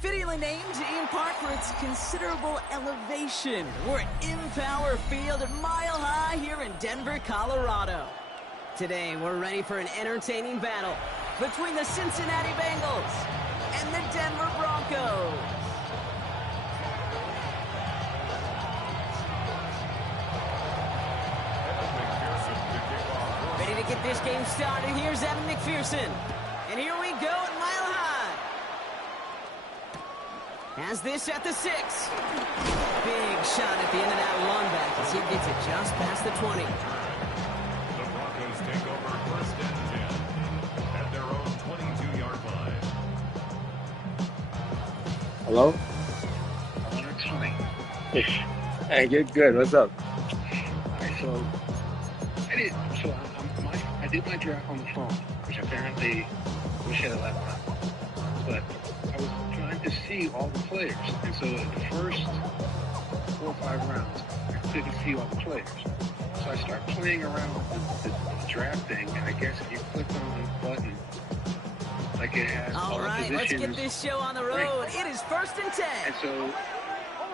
Fittingly named in part for its considerable elevation. We're at Empower Field at Mile High here in Denver, Colorado. Today, we're ready for an entertaining battle between the Cincinnati Bengals and the Denver Broncos. Ready to get this game started. Here's Evan McPherson. And here we go at Mile High. Has this at the 6. Big shot at the end of that run back as he gets it just past the 20. The Broncos take over first and 10 at their own 22-yard line. Hello? Hey, good. What's up? Alright, so I did my draft on the phone, which apparently wish I had left out. But I was trying to see all the players, and so the first 4 or 5 rounds, I couldn't see all the players. So I started playing around with the draft thing, and I guess if you click on the button, like it has all the positions. Let's get this show on the road. Right. It is first and 10. And so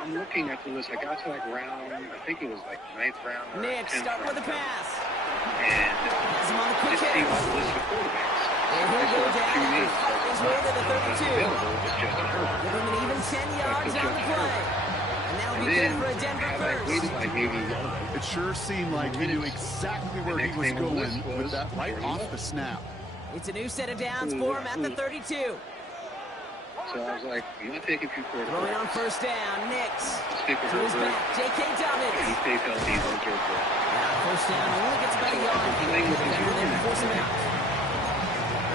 I'm looking at the list. I got to like round, I think it was like 9th round or Nick, 10th start round. with the pass. And just see all the list of quarterbacks. And he'll go down. His way to the 32. Give him an even 10 yards on the play. And that'll be good for a Denver first. It sure seemed like he knew exactly where he was going with that right off the snap. It's a new set of downs for him at the 32. So I was like, you want to take a few quarterbacks. Throwing on first down, Nix. Stick with to his back, J.K. Dobbins. He stays healthy, don't care for it. First down, only gets about a yard. They force him out.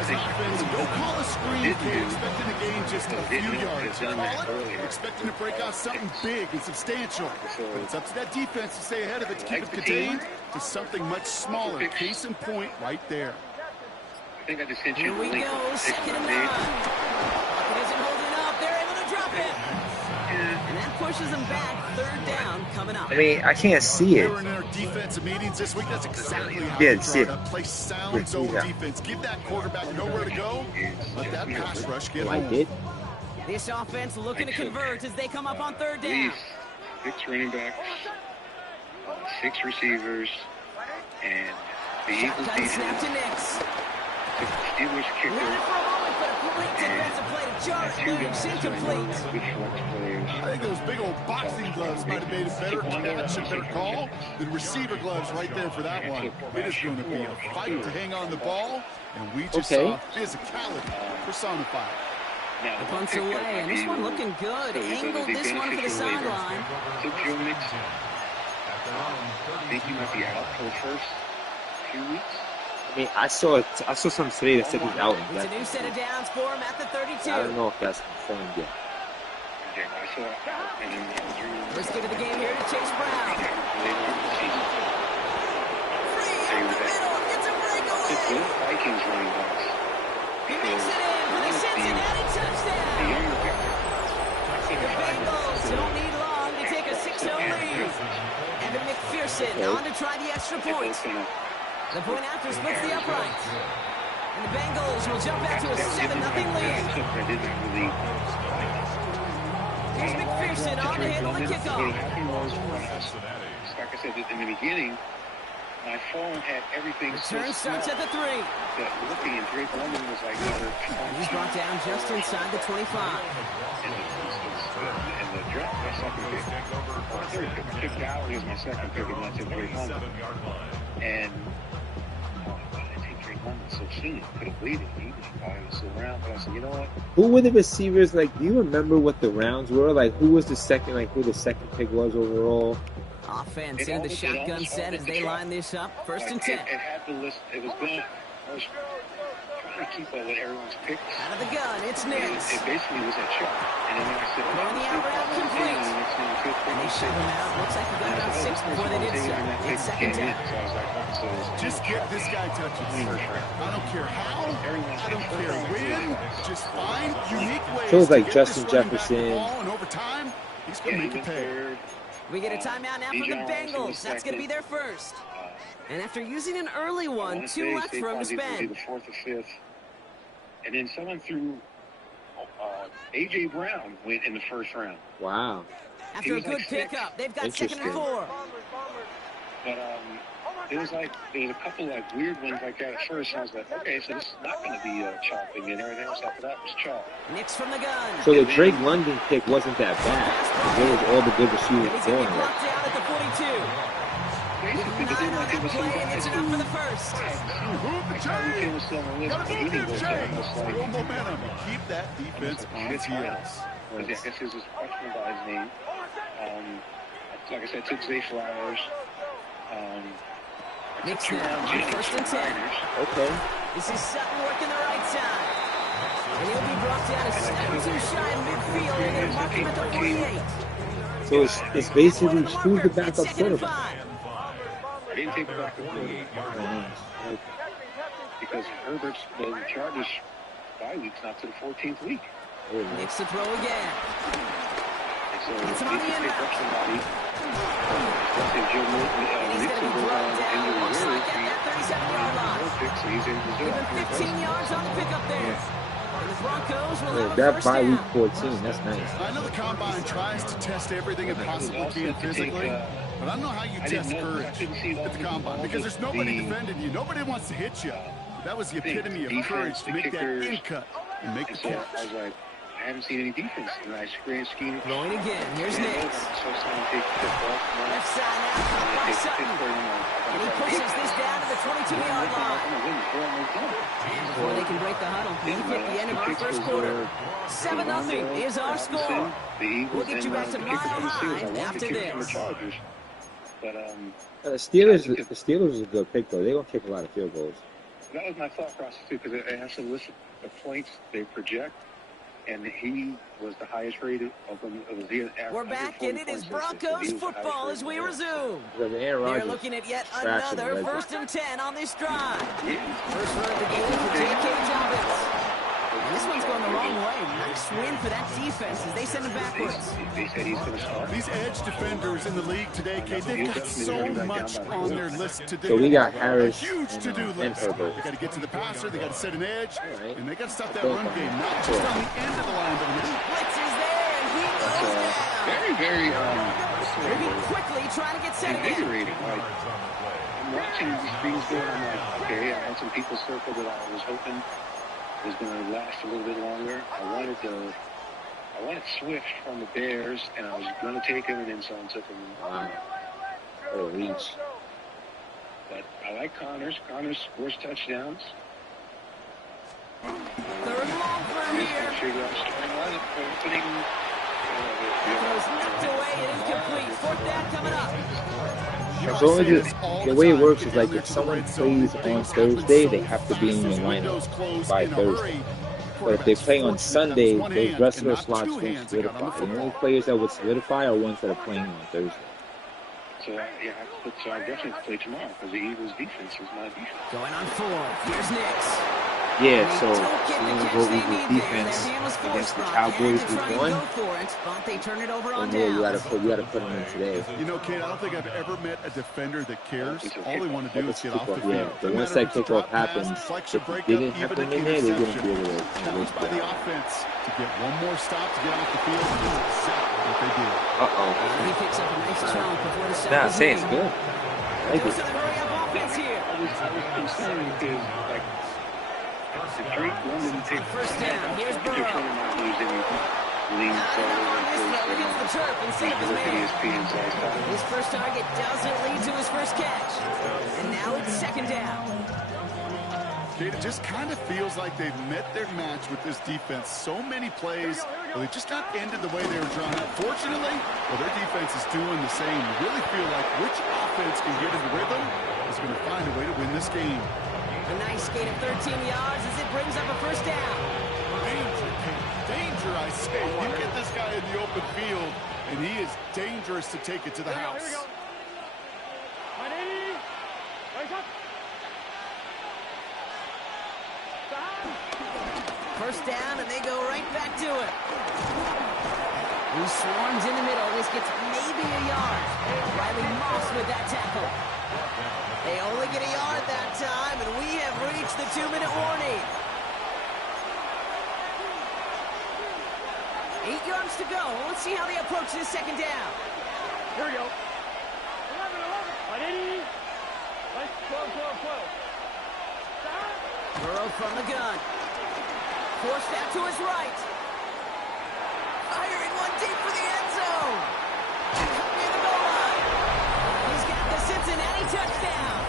As offense, go call a screen, kid. Expecting to gain just a few yards. Call it, expecting to break out something big and substantial. But it's up to that defense to stay ahead of it, to keep it contained to something much smaller. Case in point right there. I think I just sent you Here we go, second and 9. It isn't holding up. They're able to drop it. And that pushes them back. Third down coming up. I mean, I can't see it. They were in our defensive meetings this week. That's exactly how Yeah, we see try it. to play sound zone defense. Give that quarterback nowhere to go. Let that pass rush get home. This offense looking to convert as they come up on third down. 6 running backs, 6 receivers, and the Eagles defense. Snap to Nix. The Steelers kicker. I think those big old boxing gloves might have made a better catch, a better call than receiver gloves right there for that one. It is going to be a fight to hang on the ball, and we just saw physicality personified. The punt's away, and this one looking good. Angled this one for the sideline. I think he might be out for the first few weeks. I mean, I saw something today that said he's out. It's a new set of downs for him at the 32. I don't know if that's confirmed yet. Let's get to the game here to Chase Brown. Free up the middle, gets a breakaway. Vikings running backs. He makes it in for the Cincinnati touchdown. The Bengals don't need long to take a 6-0 lead. Evan McPherson on to try the extra point. The point after splits the upright. And the Bengals will jump back to a 7-0 lead. Here's McPherson on to handle the kickoff. Like I said in the beginning, my phone had everything. Return starts at the 3. Looking and Drake London was like, he's brought down just inside the 25. And the draft, my second pick. My third pick. Pick Dowling is my second pick, and that's a Drake London. And so soon, could have waited. He was still around, but I said, you know what? Who were the receivers? Like, do you remember what the rounds were? Like, who was the second? Like, who the second pick was overall? Offense in the shotgun set as they line this up. First and 10. It had the list. It was going. I was trying to keep up with everyone's picks. Out of the gun, it's Nix. It basically was that shot. And then I said, throwing the out route complete. And they shut him out. Looks like he got about 6 before they did so. It's second down. Just get this guy touches. I don't care how. I don't care when. Just find unique ways. Feels like Justin Jefferson. And over time, he's going to make it pay. We get a timeout now from the Bengals. That's going to be their first. And after using an early one, 2 left for him to spend. The 4th or 5th. And then someone threw A.J. Brown went in the first round. Wow. After a good pickup, they've got 2nd and 4. But there was a couple like weird ones like that at first. And I was like, okay, so this is not going to be chalk again. Everything else after that was chalk. Nix from the gun. So the Drake London pick wasn't that bad. There was all the good receivers He's going going to be there. blocked down at the 42. Basically, but then 9 on it that was play, and it's enough for the first. Move the chain. Gotta move the chain. Build momentum. Keep that defense on its heels. I guess this is his freshman guy's name. Like I said, took Zay Flowers. Nix now on 1st and 10. Okay. This is Sutton working the right side. And he'll be brought down a step or two shy of midfield. They're going to mark him at the 48. So it's basically who's the backup 2nd and 5. quarterback? I didn't take it back to because Herbert's the Chargers bye week's not to the 14th week. Nix to throw again. So It's if on you the pick inbound. up somebody, let's say Joe And he's going to be brought down. into Looks reserve, like at that 37-yard line. so he's in Give him 15 yards on the pickup there. And the Broncos will have a That first bye down. week 14, that's nice. I know the combine tries to test everything it possibly can physically, but I don't know how you test courage at the combine because there's nobody defending you. Nobody wants to hit you. That was the epitome of courage to make that in cut and make the So catch. I was like, I haven't seen any defense. And I screen scheme. Throwing again. Here's Nix. So someone takes the ball. Left side now. Caught by Sutton. And he pushes this down to the 22-yard line. And before they can break the huddle, we've hit the end of our first quarter. 7-0 is our score. We'll get you back to Mile High after this. But The Steelers is a good pick, though. They're going to kick a lot of field goals. that was my thought process, too, because it has to list the points they project. And he was the highest rated of them. We're back, and it is Broncos football as we resume. They're looking at yet another 1st and 10 on this drive. First run of the game for J.K. Dobbins. And this one's going the wrong way. Nice win for that defense as they send it backwards. They said he's going to start. These edge defenders in the league today, Kate, they've got so much on their list to do. So we got Harris Huge to-do and list. Herbert. They got to get to the passer, they got to set an edge, Right. and they got to stop that run game, not just on the end of the line, but on the Blitz is there, and he goes down. Very, Maybe quickly trying to get set again. invigorating. Like, I'm watching these things going, I'm like, okay, I had some people circle that I was hoping was going to last a little bit longer. I wanted Swift from the Bears, and I was going to take him, and then someone took him. Wow. What a reach. But I like Connors. Connors scores touchdowns. Third long for him here. Figure out starting lineup for opening. Throws knocked away and incomplete. 4th down coming up. So the way it works is like if someone plays on Thursday, they have to be in your lineup by Thursday. But if they play on Sunday, those rest of those slots won't solidify. The only players that would solidify are ones that are playing on Thursday. So I definitely have to play tomorrow because the Eagles' defense is my defense. Going on 4th. Here's Nix. Yeah, They so don't get the seeing catch what they Eagles need there. defense That man was against the forced Cowboys to try week and one, go for it, but they turn it over on and we gotta downs. put them in today. You know, Kate, I don't think I've ever met a defender that cares. All they want to do is get off the field. Yeah, but once that kickoff happens, if they didn't have them in there, they wouldn't be able to Challenged by the offense to get one more stop to get off the field, and that's exactly what they did. He picks up a nice chunk before the Nah, second. say it's good. I like Goes it. to the hurry-up offense here. I was concerned because, like, the Drake London pick. First down. Here's Burrow. They're trying not to lose any leads all over the place. Against the turf instead of his Look at man. ESPN size. His first target doesn't lead to his first catch. And now it's 2nd down. Kate, it just kind of feels like they've met their match with this defense. So many plays, well, they just not ended the way they were drawn up. Fortunately, well, their defense is doing the same. You really feel like which offense can get in the rhythm is going to find a way to win this game. A nice gain of 13 yards as it brings up a first down. Danger, Kate. Danger, I say. You get this guy in the open field, and he is dangerous to take it to the house. First down, and they go right back to it. He swarms in the middle. This gets maybe a yard. Riley Moss with that tackle. They only get a yard that time, and we have reached the 2-minute warning. 8 yards to go. Let's see how they approach this second down. Here we go. 11. 12. Burrow from the gun. Forced out to his right. Firing one deep for the end zone. Near the goal line. He's got the Cincinnati touchdown.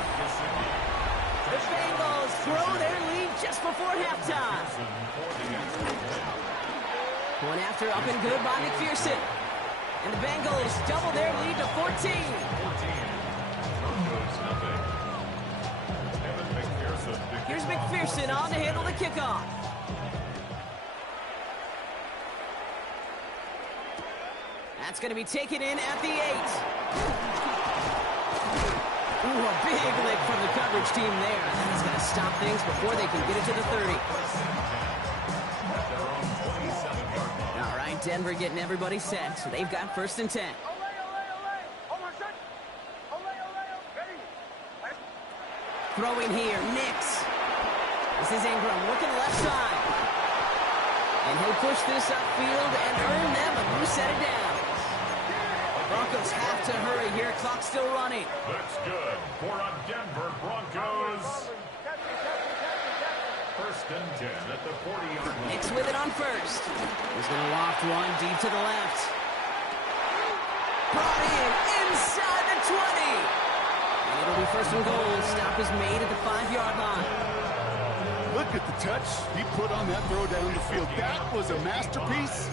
The Bengals throw their lead just before halftime. One after up and good by McPherson. And the Bengals double their lead to 14. Here's McPherson on to handle the kickoff. That's going to be taken in at the 8. Ooh, a big lick from the coverage team there. And that is going to stop things before they can get it to the 30. All right, Denver getting everybody set. So they've got 1st and 10. Throwing here, Nix. This is Ingram looking left side. And he'll push this upfield and earn them a new set of downs. Broncos have to hurry here. Clock's still running. That's good for a Denver Broncos. 1st and 10 at the 40-yard line. Nix with it on 1st. He's going to loft one deep to the left. Brought in inside the 20. And it'll be 1st and goal. Stop is made at the 5-yard line. Look at the touch he put on that throw down the field. That was a masterpiece.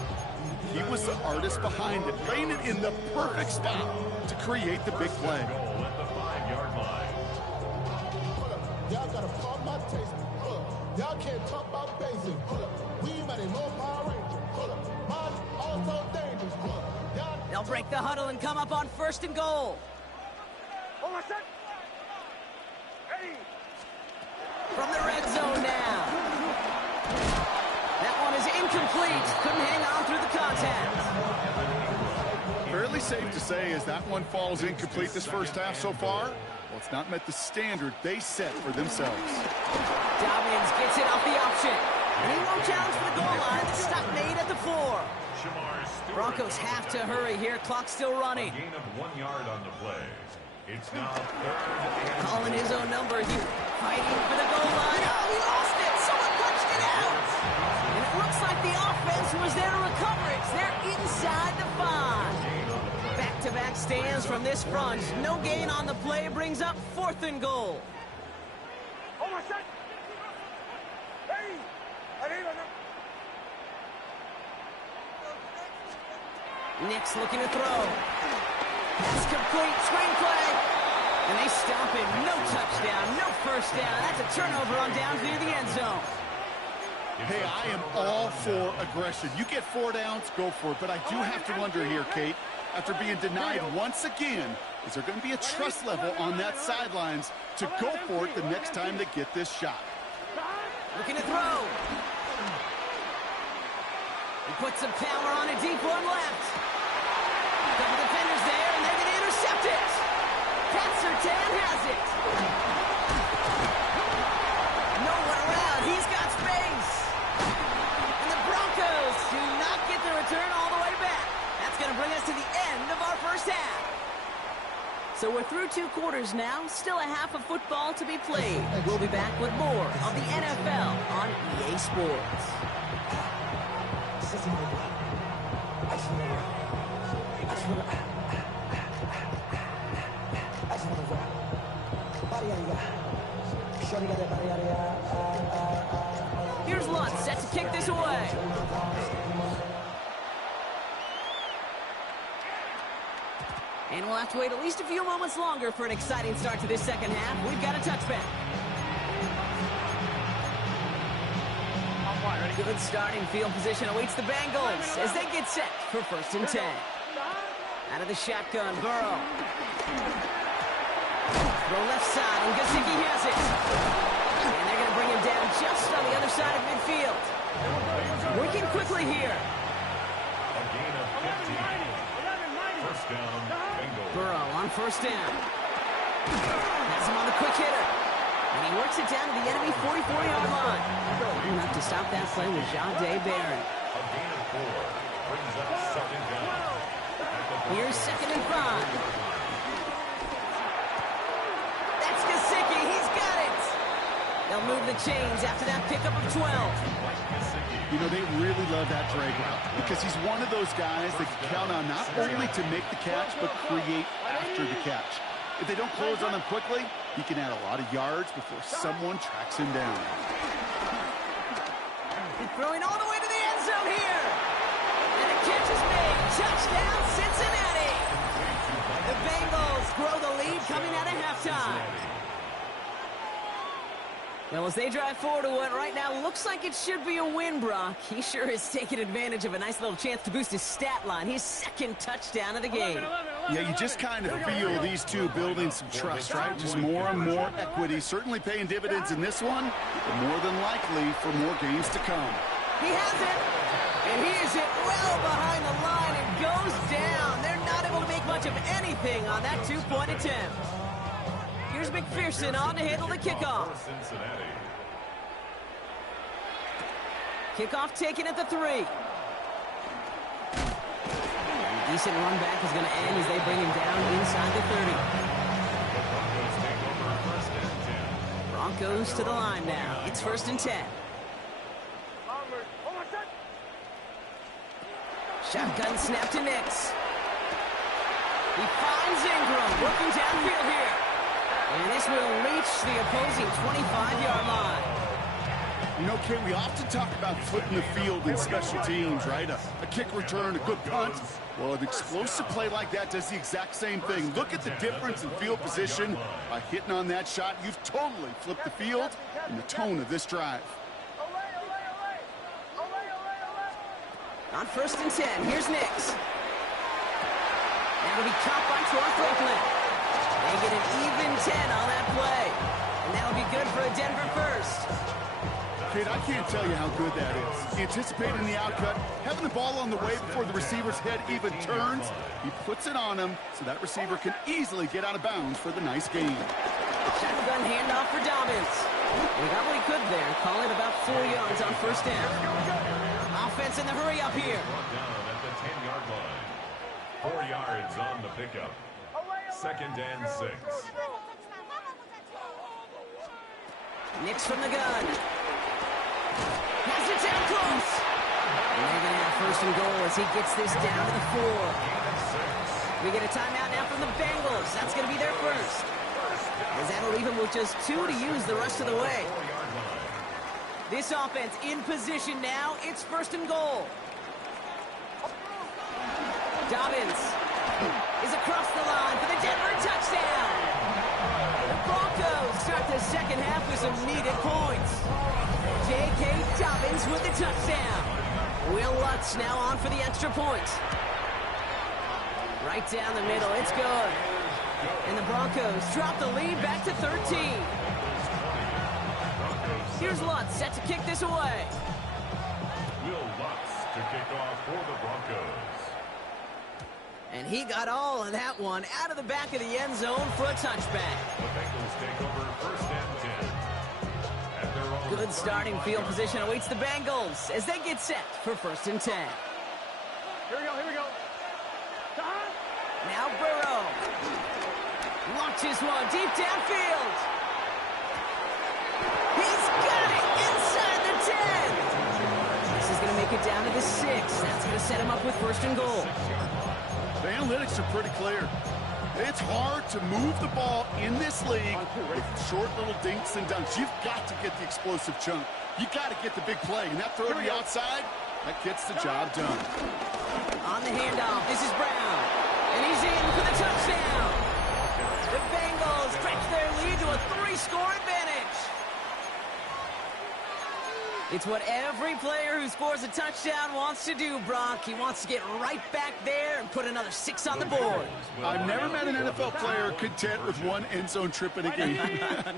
He was the artist behind it, laying it in the perfect spot to create the big play. Goal at the 5-yard line. Y'all gotta pump my taste. Y'all can't talk about basic. We might know Power Ranger. Mine also dangerous. They'll break the huddle and come up on 1st and goal. From the red zone now. That one is incomplete. Couldn't hang on through the contact. Fairly safe to say as that one falls incomplete this first half so far. Well, it's not met the standard they set for themselves. Dobbins gets it off the option. And he won't challenge for the goal line. The stop made at the 4. Broncos have to hurry here. Clock's still running. Gain of 1 yard on the play. It's now 3rd. Calling his own number. He's fighting for the goal line. Oh, he lost it. Someone punched it out. And it looks like the offense was there to recover it. They're inside the 5. Back-to-back stands from this front. No gain on the play. Brings up 4th and goal. Nix looking to throw. That's complete. Screenplay. And they stop it. No touchdown. No 1st down. That's a turnover on downs near the end zone. Hey, I am all for aggression. You get 4 downs, go for it. But I do have to wonder here, Kate, after being denied once again, is there going to be a trust level on that sidelines to go for it the next time they get this shot? Looking to throw. He puts some power on a deep one left. Couple defenders there, and they're going to intercept it. Pat Surtain has it. No one around. He's got space. And the Broncos do not get the return all the way back. That's going to bring us to the end of our first half. So we're through 2 quarters now. Still a half of football to be played. We'll be back with more of the NFL on EA Sports. Here's Lutz set to kick this away. And we'll have to wait at least a few moments longer for an exciting start to this second half. We've got a touchback. Good starting field position awaits the Bengals as they get set for 1st and 10. Out of the shotgun, Burrow. Throw left side, and Gesicki has it. And they're going to bring him down just on the other side of midfield. Working quickly here. A gain of 15. 1st down, Bengals. Burrow on 1st down. Has him on the quick hitter. And he works it down to the enemy 44-yard line. Enough to stop that play with Jahdae Barron. A gain of 4. brings up second down. Here's 2nd and 5. That's Gesicki. He's got it. They'll move the chains after that pickup of 12. You know, they really love that drag route because he's one of those guys that can count on not only to make the catch, but create after the catch. If they don't close on him quickly, he can add a lot of yards before someone tracks him down. He's throwing all the way to the end zone here. And a catch is made. Touchdown, Cincinnati. The Bengals grow the lead coming out of halftime. Well, as they drive forward to what right now looks like it should be a win, Brock, he sure is taking advantage of a nice little chance to boost his stat line. His 2nd touchdown of the game. Yeah, you just kind of feel these two building some trust, right? Just more and more equity. Certainly paying dividends in this one, but more than likely for more games to come. He has it, and he is it well behind the line and goes down. They're not able to make much of anything on that 2-point attempt. Here's McPherson on to handle the kickoff. Kickoff taken at the 3. Decent run back is going to end as they bring him down inside the 30. Broncos to the line now. It's 1st and 10. Shotgun snap to Nix. He finds Ingram working downfield here. And this will reach the opposing 25-yard line. You know, Kay, we often talk about flipping the field in special teams, right? A kick return, a good punt. Well, an explosive play like that does the exact same thing. Look at the difference in field position. By hitting on that shot, you've totally flipped the field and the tone of this drive. On 1st and 10, here's Nix. That'll be caught by Troy Franklin. They get an even 10 on that play. And that'll be good for a Denver first. Kid, I can't tell you how good that is. Anticipating the outcut, having the ball on the way before the receiver's head even turns. He puts it on him so that receiver can easily get out of bounds for the nice gain. Shotgun handoff for Dobbins. He got what he could there. Call it about 4 yards on 1st down. Offense in the hurry up here. Down at the 10-yard line. 4 yards on the pickup. 2nd and 6. Nix from the gun. Has it down close. And they're going to have 1st and goal as he gets this down to the 4. We get a timeout now from the Bengals. That's going to be their first. As that'll leave him with just 2 to use the rest of the way. This offense in position now. It's 1st and goal. Dobbins is across the line for the Denver touchdown. The Broncos start the 2nd half with some needed points. J.K. Dobbins with the touchdown. Will Lutz now on for the extra point. Right down the middle. It's good. And the Broncos drop the lead back to 13. Here's Lutz set to kick this away. Will Lutz to kick off for the Broncos. And he got all of that one out of the back of the end zone for a touchback. The Bengals take over 1st and 10. At their own Good starting field position awaits the Bengals as they get set for 1st and 10. Here we go. Now Burrow launches one deep downfield. He's got it inside the 10. This is going to make it down to the 6. That's going to set him up with 1st and goal. The analytics are pretty clear. It's hard to move the ball in this league with short little dinks and dunks. You've got to get the explosive chunk. You've got to get the big play. And that throw to the outside, that gets the job done. On the handoff, this is Brown. And he's in for the touchdown. The Bengals stretch their lead to a 3-score advantage. It's what every player who scores a touchdown wants to do, Brock. He wants to get right back there and put another 6 on the board. I've never met an NFL player content with one end zone trip in a game.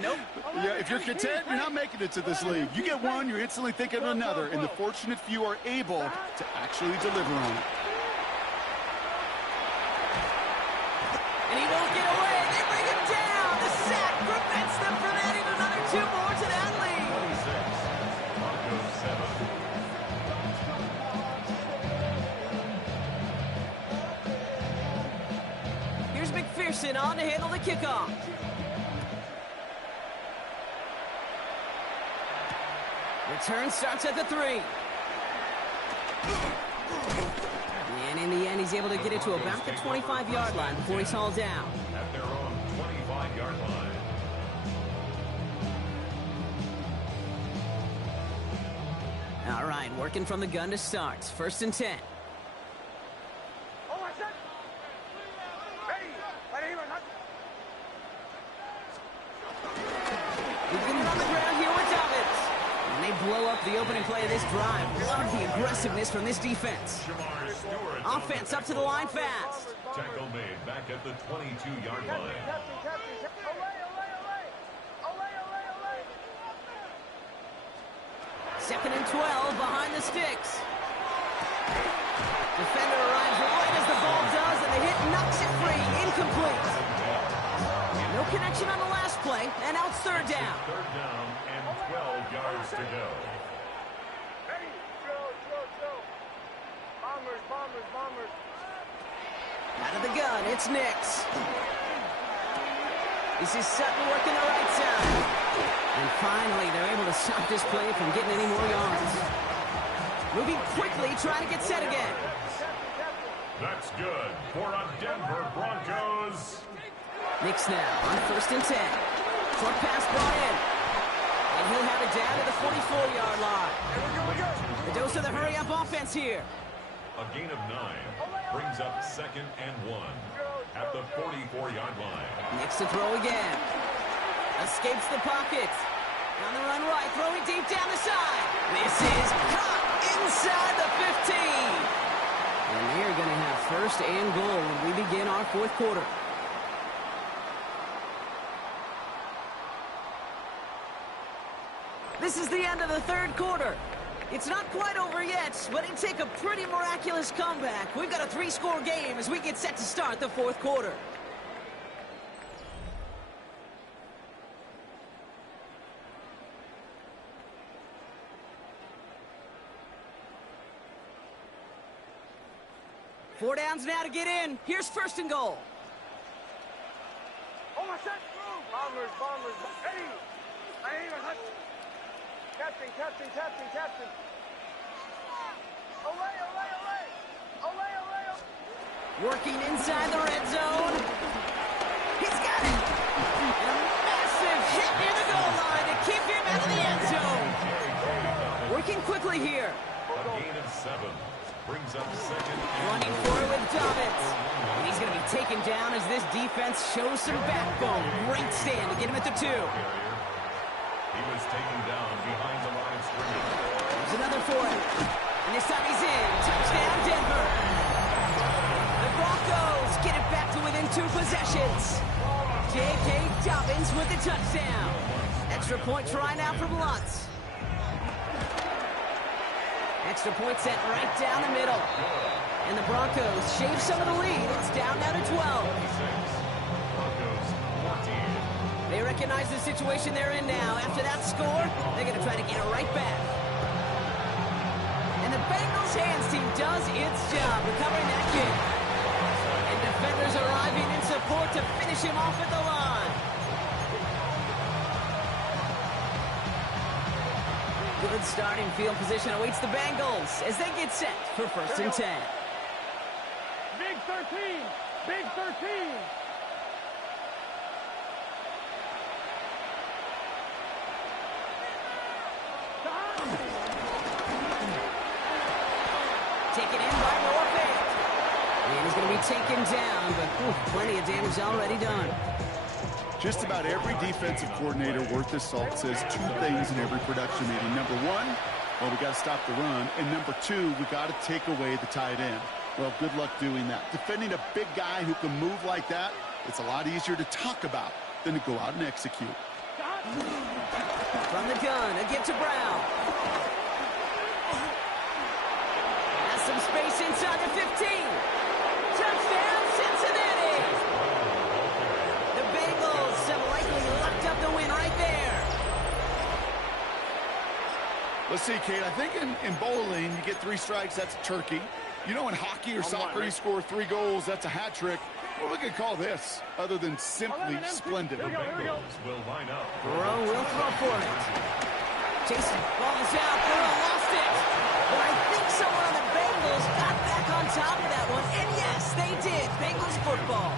Nope. Yeah, if you're content, you're not making it to this league. You get one, you're instantly thinking of another, and the fortunate few are able to actually deliver on it. And he won't get away. They bring him down. The sack prevents them from adding another 2 more to that lead. McPherson on to handle the kickoff. Return starts at the 3. And in the end, he's able to get it to about the 25-yard line before he's hauled down. At their own 25-yard line. All right, working from the gun to start. 1st and 10. Getting it on the ground here with Dobbins. And they blow up the opening play of this drive. Love the aggressiveness from this defense. Offense up to the line fast. Tackle made back at the 22-yard line. 2nd and 12 behind the sticks. Defender arrives right as the ball does, and the hit knocks it free. Incomplete. No connection on the last play, and now it's 3rd down. 3rd down and 12 yards to go. Bombers. Out of the gun, it's Nix. This is Sutton working the right side. And finally, they're able to stop this play from getting any more yards. Moving quickly, trying to get set again. That's good for a Denver Broncos. Nix now on 1st and 10. Short pass brought in. And he'll have it down to the 44-yard line. The dose of the hurry-up offense here. A gain of 9 brings up 2nd and 1 at the 44-yard line. Nix to throw again. Escapes the pocket. On the run right, throwing deep down the side. This is caught inside the 15. And they're going to have 1st and goal when we begin our 4th quarter. This is the end of the 3rd quarter. It's not quite over yet, but it'd take a pretty miraculous comeback. We've got a 3-score game as we get set to start the 4th quarter. Four downs now to get in. Here's 1st and goal. Bombers. Hey! Captain. Olay. Working inside the red zone. He's got it. And a massive hit near the goal line to keep him out of the end zone. Working quickly here. A gain of 7 brings up 2nd and Running for it with Dobbins. And he's going to be taken down as this defense shows some backbone. Great stand to get him at the 2. He was taken down behind the line of scrimmage. There's another for him. And this time he's in. Touchdown, Denver. The Broncos get it back to within 2 possessions. J.K. Dobbins with the touchdown. Extra point try now from Lutz. Extra point set right down the middle. And the Broncos shave some of the lead. It's down now to 12. Broncos 14. They recognize the situation they're in now. After that score, they're going to try to get it right back. And the Bengals hands team does its job recovering that kick. And defenders arriving in support to finish him off at the line. Good starting field position awaits the Bengals as they get set for 1st and 10. Big 13. Taken in by Norfolk. And he's going to be taken down, but plenty of damage already done. Just about every defensive coordinator worth his salt says 2 things in every production meeting. Number 1, well, we got to stop the run. And number 2, we got to take away the tight end. Well, good luck doing that. Defending a big guy who can move like that, it's a lot easier to talk about than to go out and execute. From the gun, a get to Brown. Has some space inside the 15. Touchdown, Cincinnati! The Bengals have likely locked up the win right there. Let's see, Kate, I think in bowling, you get 3 strikes, that's a turkey. You know, in hockey or soccer, you score 3 goals, that's a hat trick. What we could call this, other than simply splendid? The Bengals will line up. Burrow will throw for it. Jason, ball is out. Burrow lost it. But I think someone on the Bengals got back on top of that one. And yes, they did. Bengals football.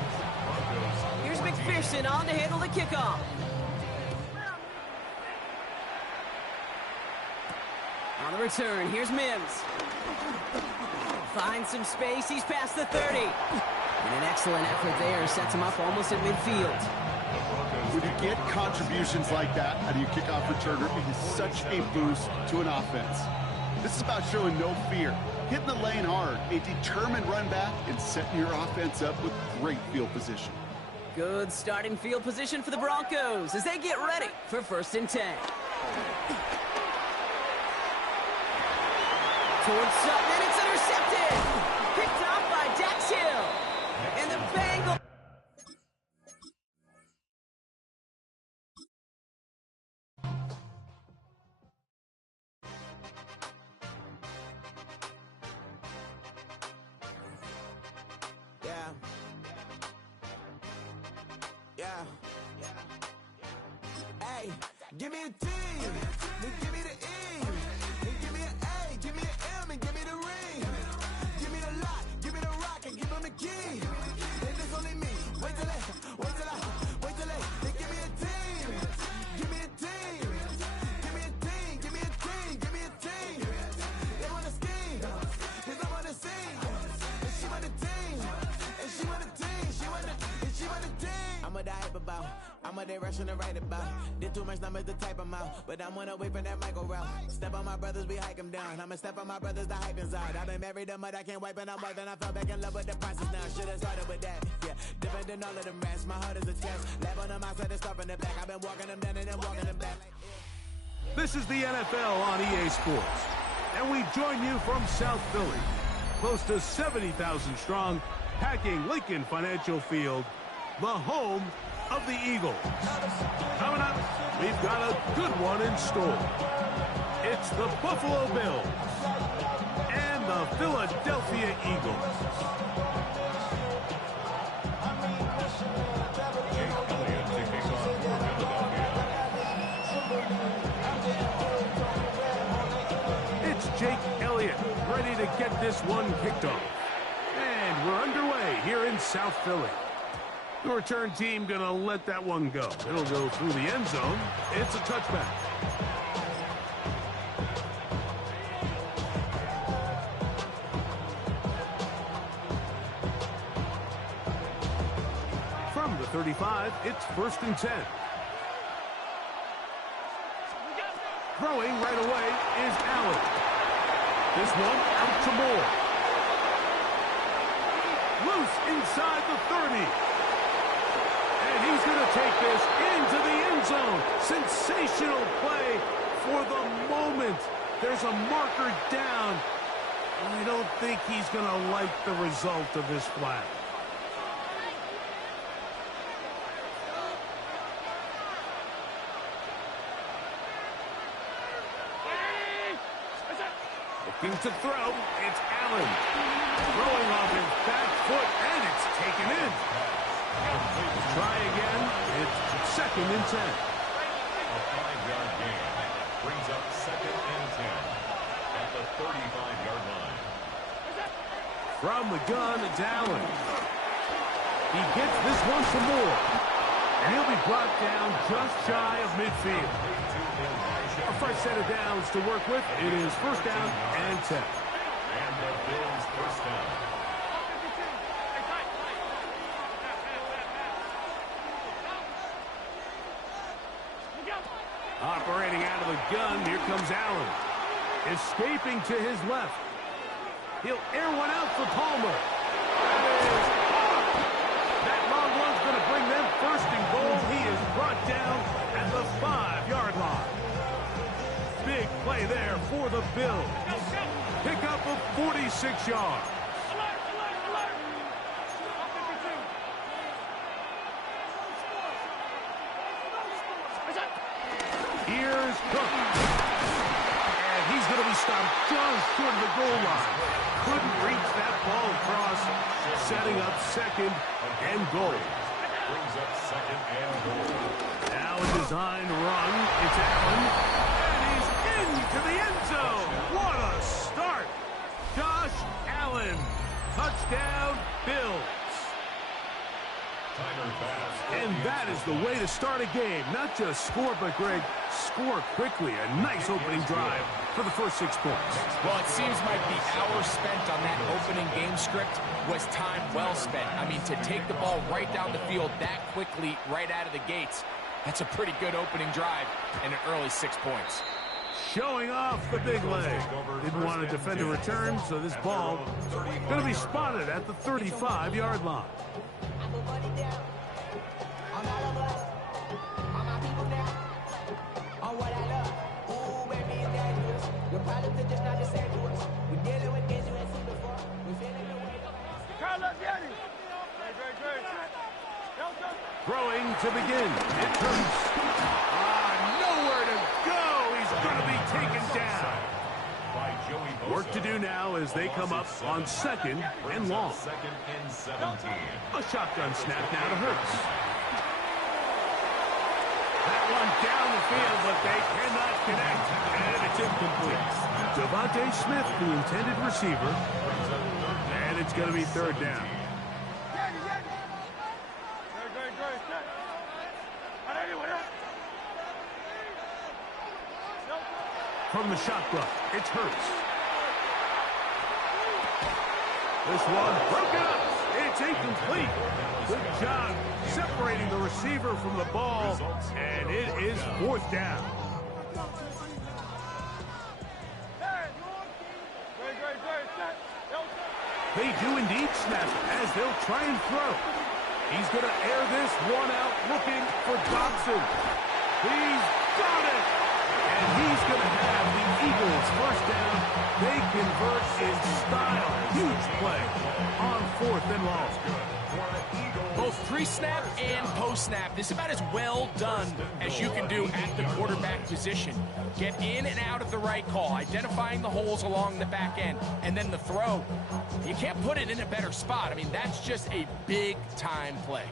Here's McPherson on to handle the kickoff. On the return, here's Mims. Finds some space. He's past the 30. And an excellent effort there sets him up almost at midfield. When you get contributions like that out of your kickoff returner, it is such a boost to an offense. This is about showing no fear, hitting the lane hard, a determined run back, and setting your offense up with great field position. Good starting field position for the Broncos as they get ready for 1st and 10. Towards Sutton, it's intercepted. Picked off by Dax Hill. And the Bengals. Yeah. Hey, give me a T, then give me the E, then give me an A, give me an M, and give me the ring. Give me the lock, give me the rock, and give him the key. Then it's only me. Wait till then give me a team. Give me a team. Give me a team. Give me a team. Give me a team. They want to scheme, 'cause I want to sing. And she want the team. And she want the team. She want the team. I'm a die about. I'm a direction to write about. Did too much numbers to type them out. But I'm one away from that Michael route. Step on my brothers, we hike them down. I'ma step on my brothers, the hype is out. I've been married to mud, I can't wipe and I'm wiping. I fell back in love with the process now. Should've started with that. Yeah, different than all of them rats. My heart is a test. Lab on them outside and stuff in the back. I've been walking them down and then walking them back. This is the NFL on EA Sports. And we join you from South Philly. Close to 70,000 strong, packing Lincoln Financial Field, the home of the Eagles. Coming up, we've got a good one in store. It's the Buffalo Bills and the Philadelphia Eagles. It's Jake Elliott ready to get this one kicked off. And we're underway here in South Philly. The return team gonna let that one go. It'll go through the end zone. It's a touchback. From the 35, it's 1st and 10. Throwing right away is Allen. This one out to Moore. Loose inside the 30. And he's going to take this into the end zone. Sensational play for the moment. There's a marker down. I don't think he's going to like the result of this flag. Looking to throw, it's Allen. Throwing off his back foot, and it's taken in. Try again. It's 2nd and 10. A 5-yard gain brings up 2nd and 10 at the 35-yard line. From the gun, it's Allen. He gets this one to Moore. And he'll be brought down just shy of midfield. Our first set of downs to work with. It is 1st down and 10. And the Bills' 1st down. Operating out of the gun, here comes Allen. Escaping to his left. He'll air one out for Palmer. That long one's going to bring them 1st and goal. He is brought down at the 5-yard line. Big play there for the Bills. Pickup of 46 yards. Here's Cook. And he's going to be stopped just short of the goal line. couldn't reach that ball across, setting up second and goal. Brings up second and goal. Now a design run. It's Allen. And he's into the end zone. What a start. Josh Allen. Touchdown, Bills. And that is the way to start a game. Not just score, but, Greg, score quickly. A nice opening drive for the first 6 points. Well, it seems like the hour spent on that opening game script was time well spent. I mean, to take the ball right down the field that quickly right out of the gates, that's a pretty good opening drive and an early 6 points. Showing off the big leg. Didn't want to defend a return, so this ball going to be spotted at the 35-yard line. Throwing to begin. It hurts. Nowhere to go. He's going to be taken down. Work to do now as they come up on second and long. Second and 17. A shotgun snap now to Hurts. That one down the field, but they cannot connect, and it's incomplete. Devontae Smith, the intended receiver, and it's going to be third down. From the shotgun, it's Hurts. This one broken up. It's incomplete. Good job separating the receiver from the ball, and it is fourth down. They do indeed snap as they'll try and throw. He's going to air this one out looking for Dobson. He's got it. And he's going to have the Eagles first down. They convert in style. Huge play on fourth and long. Both pre-snap and post-snap. This is about as well done as you can do at the quarterback position. Get in and out of the right call, identifying the holes along the back end, and then the throw. You can't put it in a better spot. I mean, that's just a big-time play.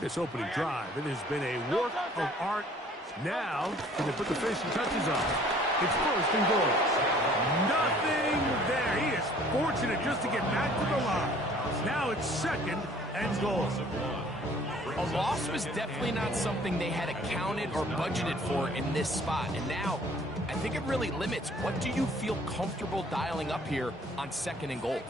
This opening drive, it has been a work of art. Now, can they put the finishing touches on? It's first and goal. Nothing there. He is fortunate just to get back to the line. Now it's second and goal. A loss was definitely not something they had accounted or budgeted for in this spot. And now, I think it really limits. What do you feel comfortable dialing up here on second and goal?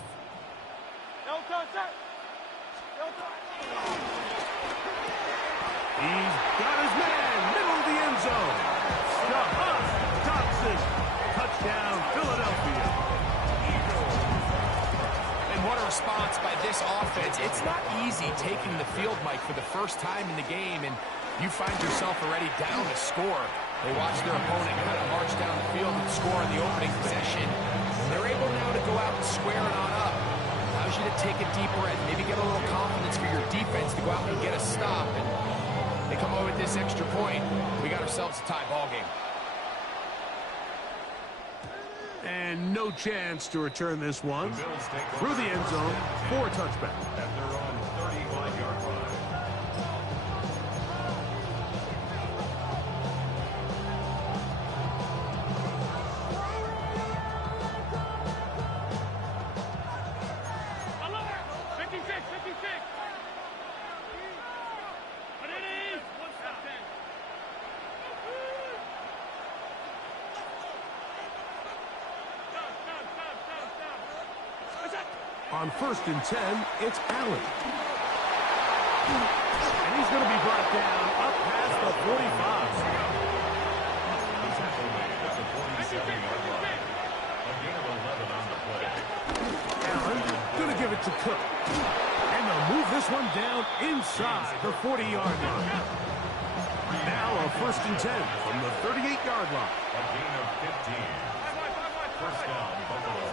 He's got his man, middle of the end zone. Dobson, touchdown, Philadelphia. And what a response by this offense. It's not easy taking the field, Mike, for the first time in the game, and you find yourself already down a score. They watch their opponent kind of march down the field and score on the opening possession. They're able now to go out and square it on up. Allows you to take a deep breath, maybe get a little confidence for your defense to go out and get a stop. And they come over with this extra point. We got ourselves a tie ball game. And no chance to return this one. Through the end zone for a touchback. At their own 35-yard line. On first and 10, it's Allen. And he's going to be brought down up past the 45. He's activated at the 47-yard line. A gain of 11 on the play. Allen going to give it to Cook. And they'll move this one down inside the 40-yard line. Now a first and 10 from the 38-yard line. A gain of 15. First down, Buffalo.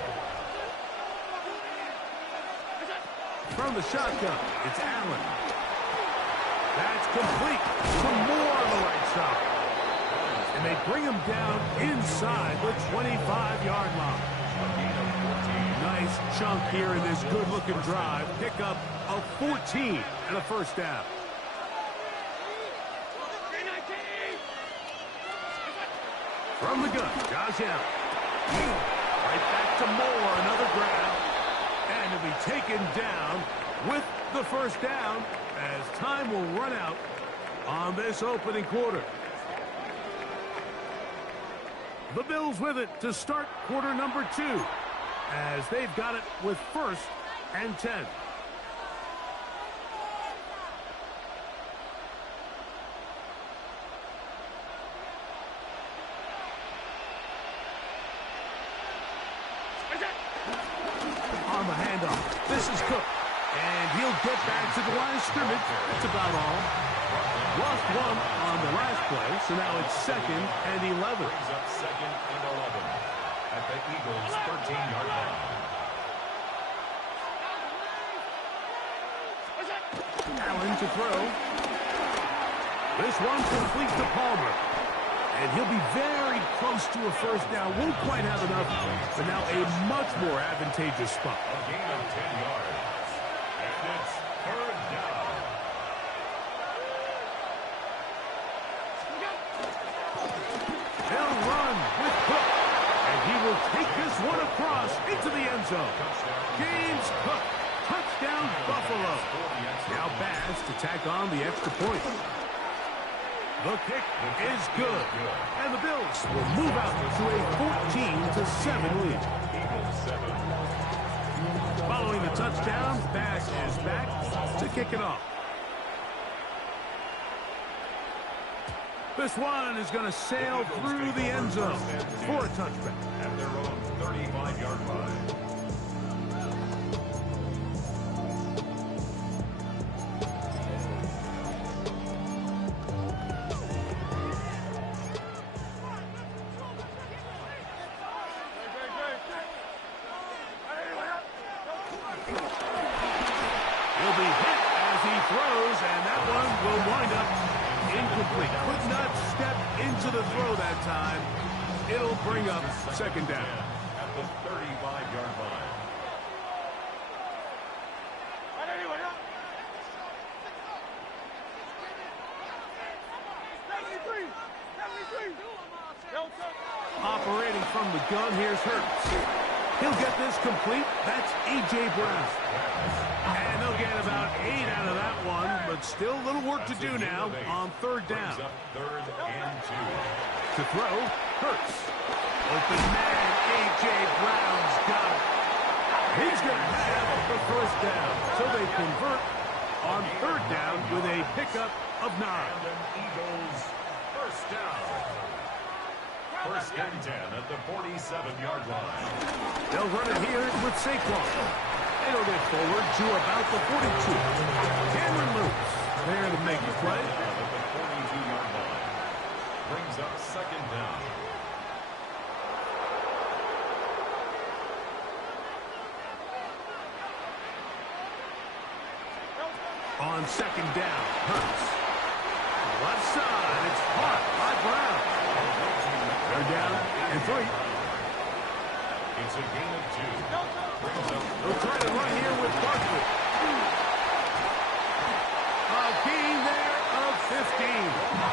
From the shotgun, it's Allen. That's complete. Some more on the right side. And they bring him down inside the 25-yard line. Nice chunk here in this good-looking drive. Pick up a 14 and a first down. From the gun, Josh Allen. Right back to Moore, another grab. And to be taken down with the first down as time will run out on this opening quarter. The Bills with it to start quarter number 2 as they've got it with 1st and 10. On the handoff, this is Cook, and he'll get back to the line of scrimmage. That's about all. Lost one on the last play, so now it's 2nd and 11. Brings up 2nd and 11 at the Eagles' 13-yard line. Allen to throw. This one complete to Palmer. And he'll be very close to a first down. Won't quite have enough, but now a much more advantageous spot. A gain of 10 yards. And it's 3rd down. They'll run with Cook. And he will take this one across into the end zone. James Cook. Touchdown, Buffalo. Now Bass to tack on the extra point. The kick is good. And the Bills will move out to a 14-7 lead. Following the touchdown, Bass is back to kick it off. This one is going to sail through the end zone for a touchback. At their own 35-yard line. Could not step into the throw that time. It'll bring up 2nd down. At the 35-yard line. Operating from the gun, here's Hurts. He'll get this complete. That's A.J. Brown. And they'll get about 8 out of that one, but still a little work to do now on 3rd down. 3rd and 2. To throw, Hurts. Open man, A.J. Brown's got it. He's going to have the first down. So they convert on 3rd down with a pickup of 9. And an Eagles first down. 1st and 10 at the 47-yard line. They'll run it here with Saquon. It'll get forward to about the 42. Cameron Lewis there to make the play. At the 42-yard line. Brings up 2nd down. On 2nd down, Hurts. Left side, it's caught by Brown. They're down and 3. It's a gain of 2. They'll try to run here with Barkley. A gain there of 15.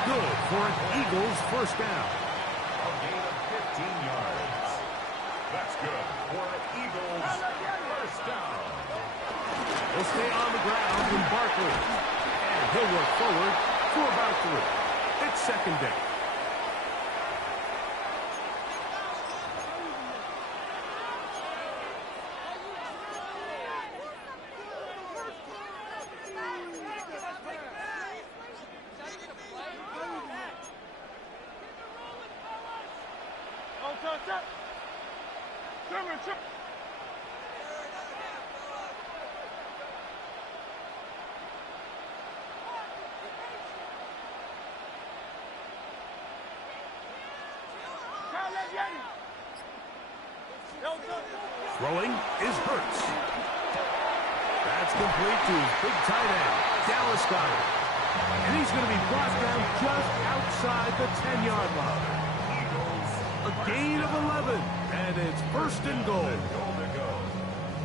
Good for an Eagles first down. A gain of 15 yards. That's good for an Eagles first down. He'll stay on the ground with Barkley. And he'll work forward for about 3. It's 2nd down. Throwing is Hurts. That's complete to his big tight end, Dallas Goedert. And he's going to be brought down just outside the 10-yard line. A gain of 11, and it's 1st and goal.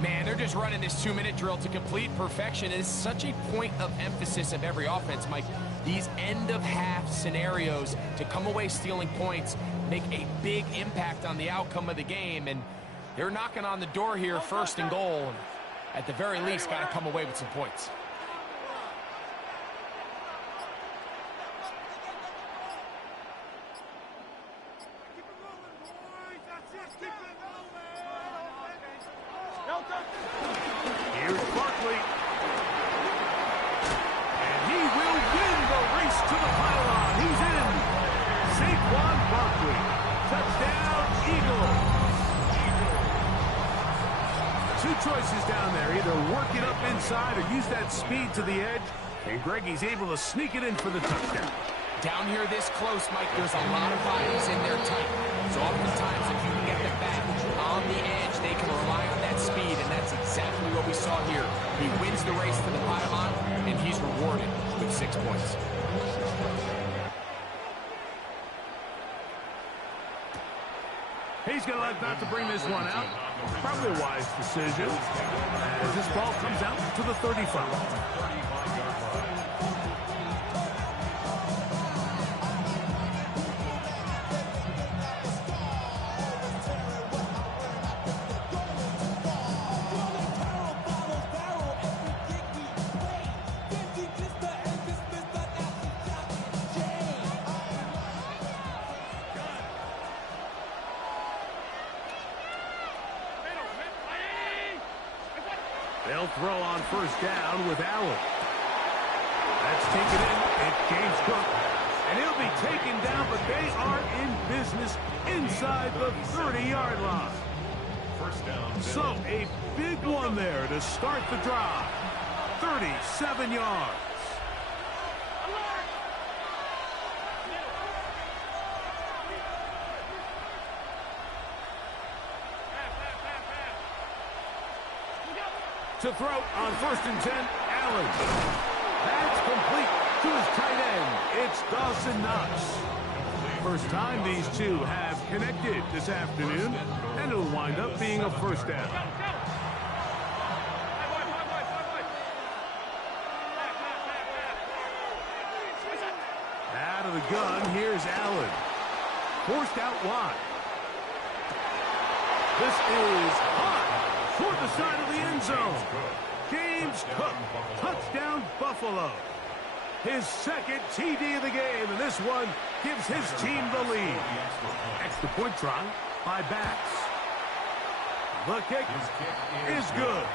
Man, just running this 2-minute drill to complete perfection. It is such a point of emphasis of every offense, Mike. These end-of-half scenarios to come away stealing points make a big impact on the outcome of the game, and they're knocking on the door here, first and goal. And at the very least, got to come away with some points. Here's Barkley. And he will win the race to the pylon. He's in. Saquon Barkley. Touchdown, Eagles. Two choices down there. Either work it up inside or use that speed to the edge. And Greggy's able to sneak it in for the touchdown. Down here this close, Mike, there's a lot of bodies in there tight. So oftentimes, if you can get them back on the edge, they can rely on that speed, and that's exactly what we saw here. He wins the race to the pylon, and he's rewarded with 6 points. He's going to like not to bring this one out. Probably a wise decision as this ball comes out to the 35. They'll throw on first down with Allen. That's taken in. It's James Cook. And he'll be taken down, but they are in business inside the 30-yard line. First down. So a big one there to start the drive. 37 yards. To throw on first and 10, Allen. That's complete to his tight end. It's Dawson Knox. First time these two have connected this afternoon, and it'll wind up being a first down. Out of the gun, here's Allen. Forced out wide. This is hot. Toward the side of the end zone. James Cook, touchdown Buffalo. His second TD of the game, and this one gives his team the lead. Extra point try by Backs. The kick is good.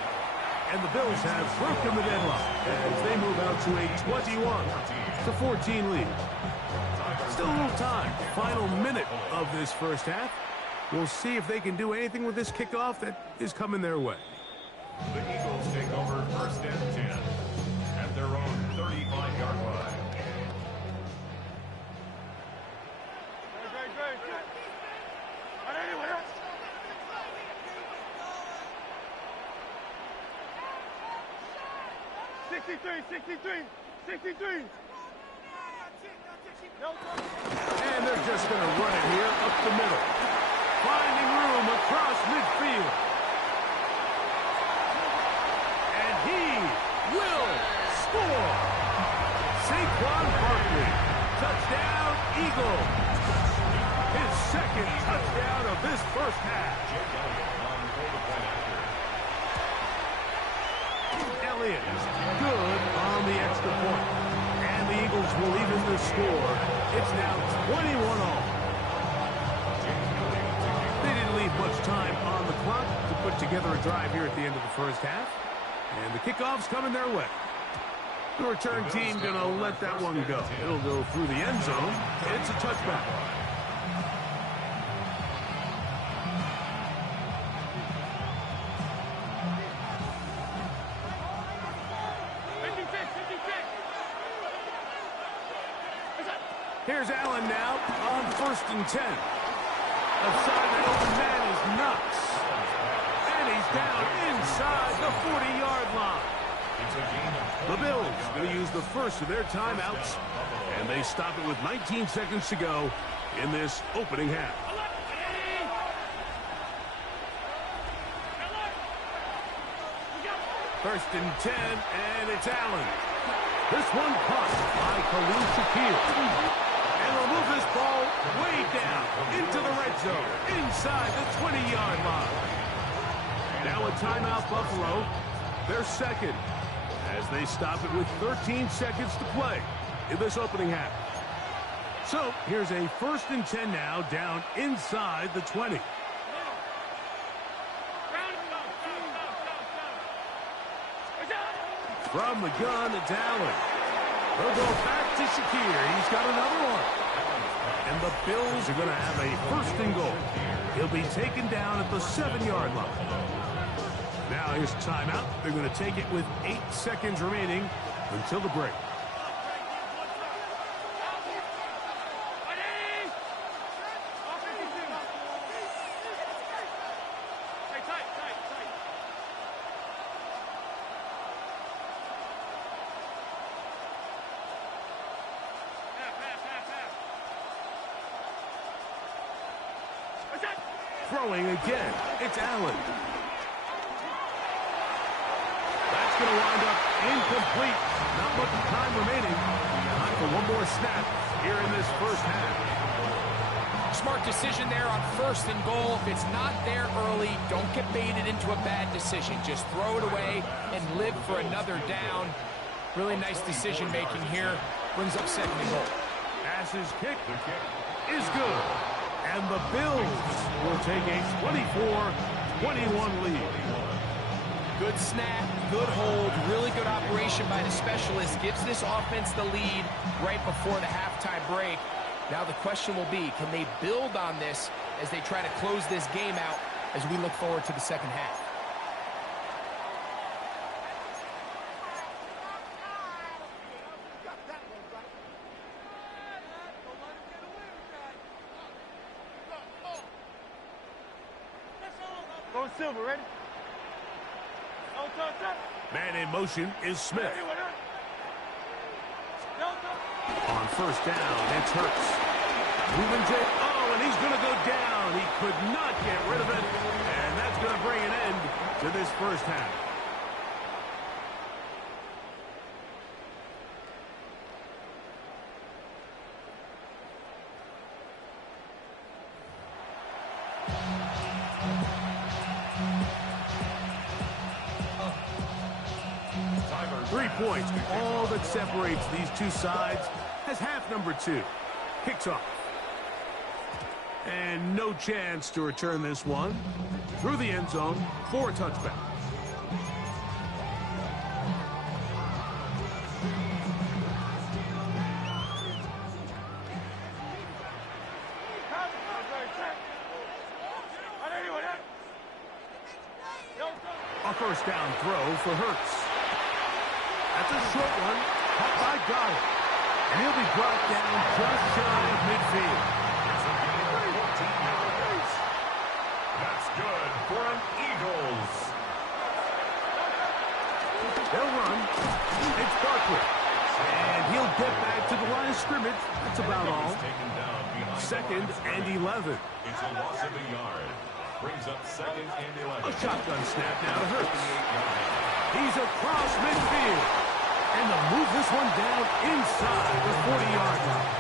And the Bills have broken the deadlock as they move out to a 21-14 lead. Still a little time. Final minute of this first half. We'll see if they can do anything with this kickoff that is coming their way. The Eagles take over first and 10 at their own 35-yard line. And they're just going to run it here up the middle. Finding room across midfield. And he will score. Saquon Barkley. Touchdown, Eagles. His second touchdown of this first half. Elliott is good on the extra point. And the Eagles will even the score. It's now 21-all. Much time on the clock to put together a drive here at the end of the first half. And the kickoff's coming their way. The return team going to let that one go. It'll go through the end zone. It's a touchback. Here's Allen now on first and 10. Outside the open man is Knox. And he's down inside the 40-yard line. The Bills going to use the first of their timeouts. And they stop it with 19 seconds to go in this opening half. First and 10, and it's Allen. This one caught by Khalil Shakir. And they'll move this ball way down into the red zone, inside the 20-yard line. Now a timeout, Buffalo. They're second, as they stop it with 13 seconds to play in this opening half. So here's a first and 10 now, down inside the 20. From the gun, it's Allen. They'll go back to Shakir. He's got another one. And the Bills are going to have a first and goal. He'll be taken down at the 7-yard line. Now here's timeout. They're going to take it with 8 seconds remaining until the break. Throwing again, it's Allen. That's going to wind up incomplete. Not much time remaining. Time for one more snap here in this first half. Smart decision there on first and goal. If it's not there early, don't get baited into a bad decision. Just throw it away and live for another down. Really nice decision making here. Brings up second and goal. Pass's kick is good. And the Bills will take a 24-21 lead. Good snap, good hold, really good operation by the specialist. Gives this offense the lead right before the halftime break. Now the question will be, can they build on this as they try to close this game out as we look forward to the second half? Silver, ready? Man in motion is Smith. On first down, it's Hurts. Moving Jake. Oh, and he's going to go down. He could not get rid of it. And that's going to bring an end to this first half. Points, all that separates these two sides as half number 2 kicks off. And no chance to return this one through the end zone for a touchback. A first down throw for Hurts. That's a short one, caught by Goddard. And he'll be brought down just shy of midfield. That's good for an Eagles. They'll run. It's Barkley. And he'll get back to the line of scrimmage. That's about all. Second and 11. It's a loss of a yard. Brings up second and 11. A shotgun snap now to Hurts. He's across midfield. And they'll move this one down inside the 40-yard line.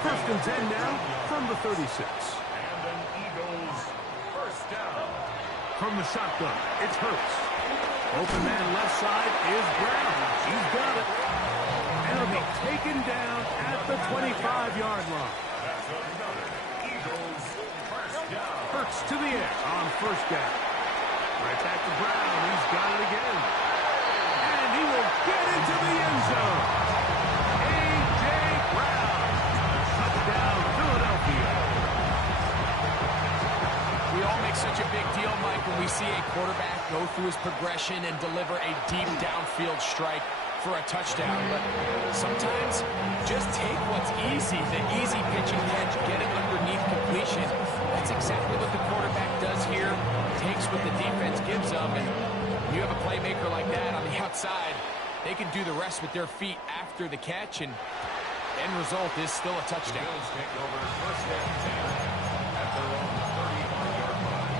First and 10 now from the 36. And an Eagles first down. From the shotgun, it's Hurts. Open man left side is Brown. He's got it. And he'll be taken down at the 25-yard line. That's another Eagles first down. Hurts to the edge on first down. Right back to Brown. He's got it again. And he will get into the end zone. A.J. Brown. Touchdown, Philadelphia. We all make such a big deal, Mike, when we see a quarterback go through his progression and deliver a deep downfield strike for a touchdown. But sometimes just take what's easy, the easy pitch and catch, get it underneath completion. That's exactly what the quarterback does here. Takes what the defense gives them, and when you have a playmaker like that on the outside, they can do the rest with their feet after the catch, and end result is still a touchdown. Bills take over first and 10 at their own 35-yard line.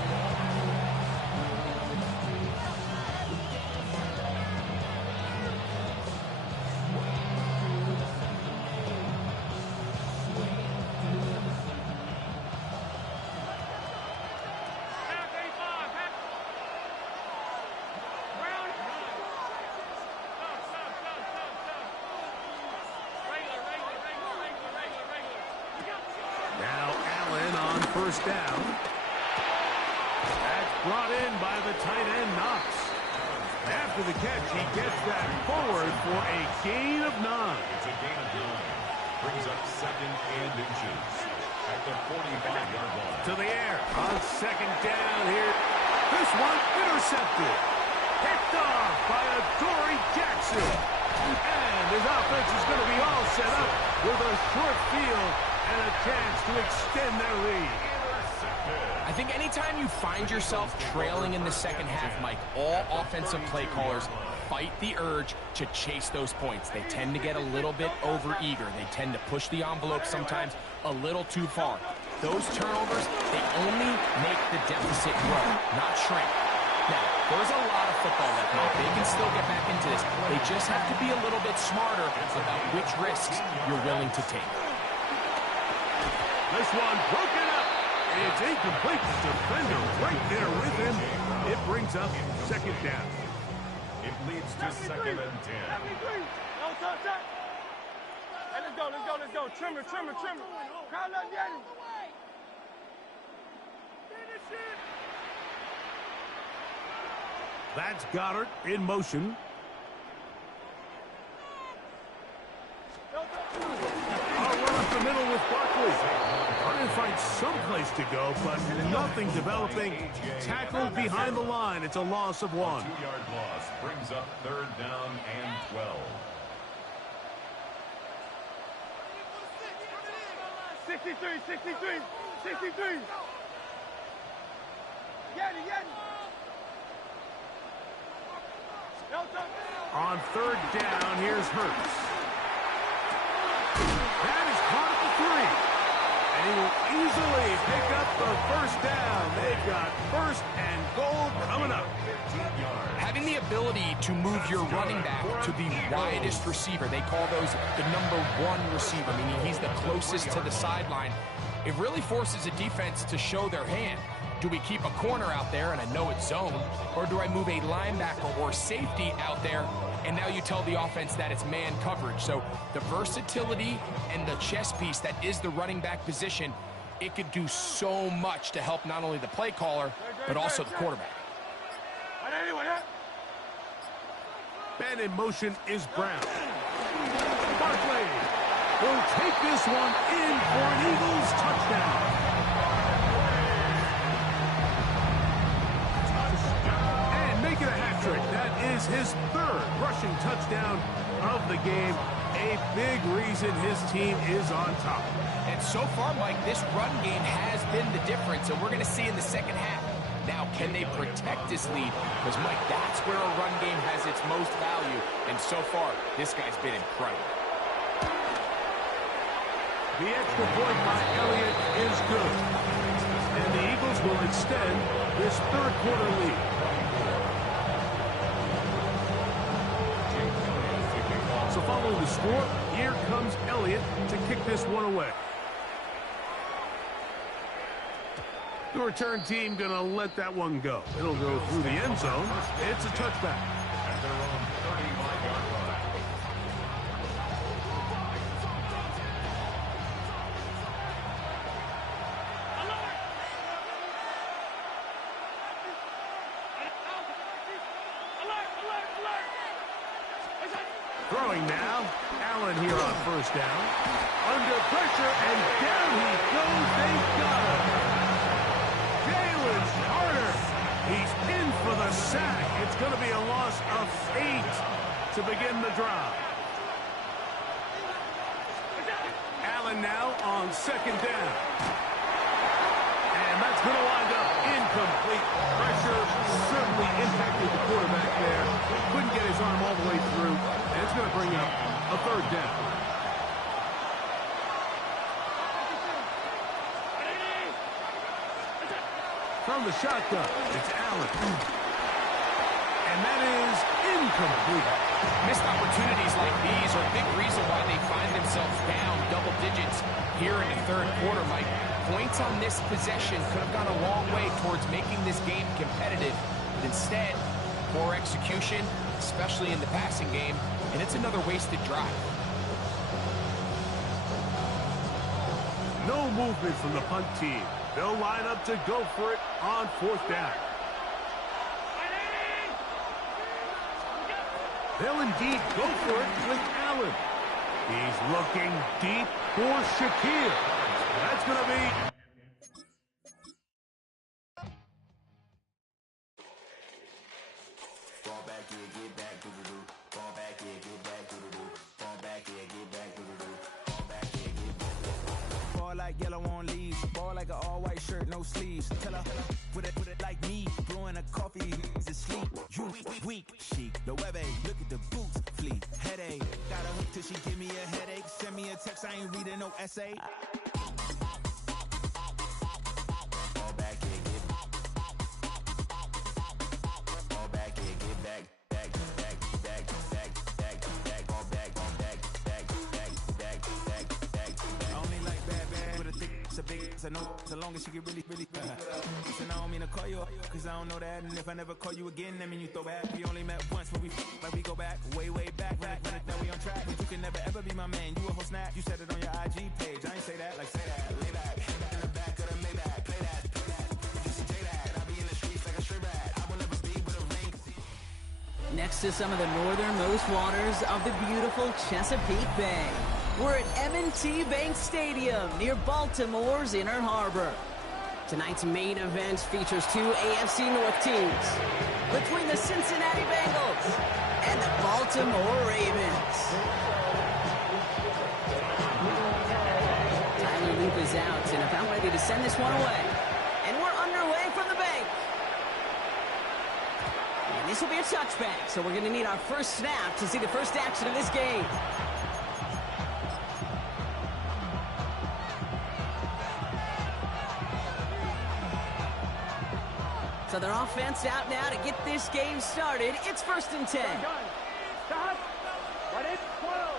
first down. That's brought in by the tight end, Knox. After the catch, he gets that forward for a gain of 9. It's a gain of 9. Brings up 2nd and inches at the 45-yard line. To the air on 2nd down here. This one intercepted. Picked off by Adoree Jackson. And his offense is going to be all set up with a short field and a chance to extend their lead. I think anytime you find yourself trailing in the second half, Mike, all offensive play callers fight the urge to chase those points. They tend to get a little bit overeager. They tend to push the envelope sometimes a little too far. Those turnovers, they only make the deficit grow, not shrink. Now, there's a lot of football left, Mike. They can still get back into this. They just have to be a little bit smarter about which risks you're willing to take. This one broken up. It's incomplete. Defender right there with him. It brings up 2nd down. It leads to 2nd and 10. No touch that. Hey, let's go, let's go, let's go. Trimmer, trimmer, trimmer. Crowd up, Yeti. Finish it. That's Goddard in motion. I'll run up the middle with Barkley. Trying to find some place to go, but nothing developing. Tackled behind the line. It's a loss of 1. 2-yard loss brings up 3rd down and 12. 63, 63, 63. Yeti, Yeti. No touch. On 3rd down, here's Hurts. That is caught at the 3. And he will easily pick up the first down. They've got 1st and goal coming up. Having the ability to move your running back to the widest receiver, they call those the number 1 receiver, meaning he's the closest to the sideline. It really forces a defense to show their hand. Do we keep a corner out there, and I know it's zone, or do I move a linebacker or safety out there, and now you tell the offense that it's man coverage? So the versatility and the chess piece that is the running back position, it could do so much to help not only the play caller, but also the quarterback. Man in motion is Brown. Barkley will take this one in for an Eagles touchdown. Make it a hat trick. That is his 3rd rushing touchdown of the game. A big reason his team is on top. And so far, Mike, this run game has been the difference, and we're going to see in the second half. Now, can they protect this lead? Because, Mike, that's where a run game has its most value. And so far, this guy's been incredible. The extra point by Elliott is good. And the Eagles will extend this 3rd quarter lead. So following the score, here comes Elliott to kick this one away. The return team going to let that one go. It'll go through the end zone. It's a touchback. At their own 35-yard line. Throwing now. Allen here on 1st down. Under pressure, and down he goes. They got him. Jalen Carter. He's in for the sack. It's going to be a loss of 8 to begin the drive. Allen now on 2nd down. And that's going to wind up incomplete. Pressure certainly impacted the quarterback there. Couldn't get his arm all the way through. And it's going to bring up a 3rd down. From the shotgun, it's Allen. And that is incomplete. Missed opportunities like these are a big reason why they find themselves down double digits here in the 3rd quarter, Mike. Points on this possession could have gone a long way towards making this game competitive. But instead, poor execution, especially in the passing game, and it's another wasted drive. No movement from the punt team. They'll line up to go for it on 4th down. They'll indeed go for it with Allen. He's looking deep for Shakir. That's going to be... Like yellow on leaves, ball like an all-white shirt, no sleeves. Tell her, put it like me, blowing a coffee, he's asleep. You weak, chic, the web look at the boots, fleet, headache. Got a hook till she give me a headache. Send me a text, I ain't reading no essay. Fall back, yeah, get fall back, yeah, get back. I know so long as she get really listen, I don't mean to call you up, cause I don't know that. And if I never call you again, that mean you throw back. We only met once, but we go back, way back. Now we on track, but you can never ever be my man. You a whole snap, you said it on your IG page. I ain't say that, like say that, lay back. In the back of the Maybach, play that. Just say that, I be in the streets like a stray rat. I will never be with a ring. Next to some of the northernmost waters of the beautiful Chesapeake Bay, we're at M&T Bank Stadium near Baltimore's Inner Harbor. Tonight's main event features two AFC North teams between the Cincinnati Bengals and the Baltimore Ravens. Tyler Loop is out and about ready to send this one away. And we're underway from the bank. And this will be a touchback, so we're going to need our first snap to see the first action of this game. So their offense out now to get this game started. It's 1st and 10. Stop. What is 12?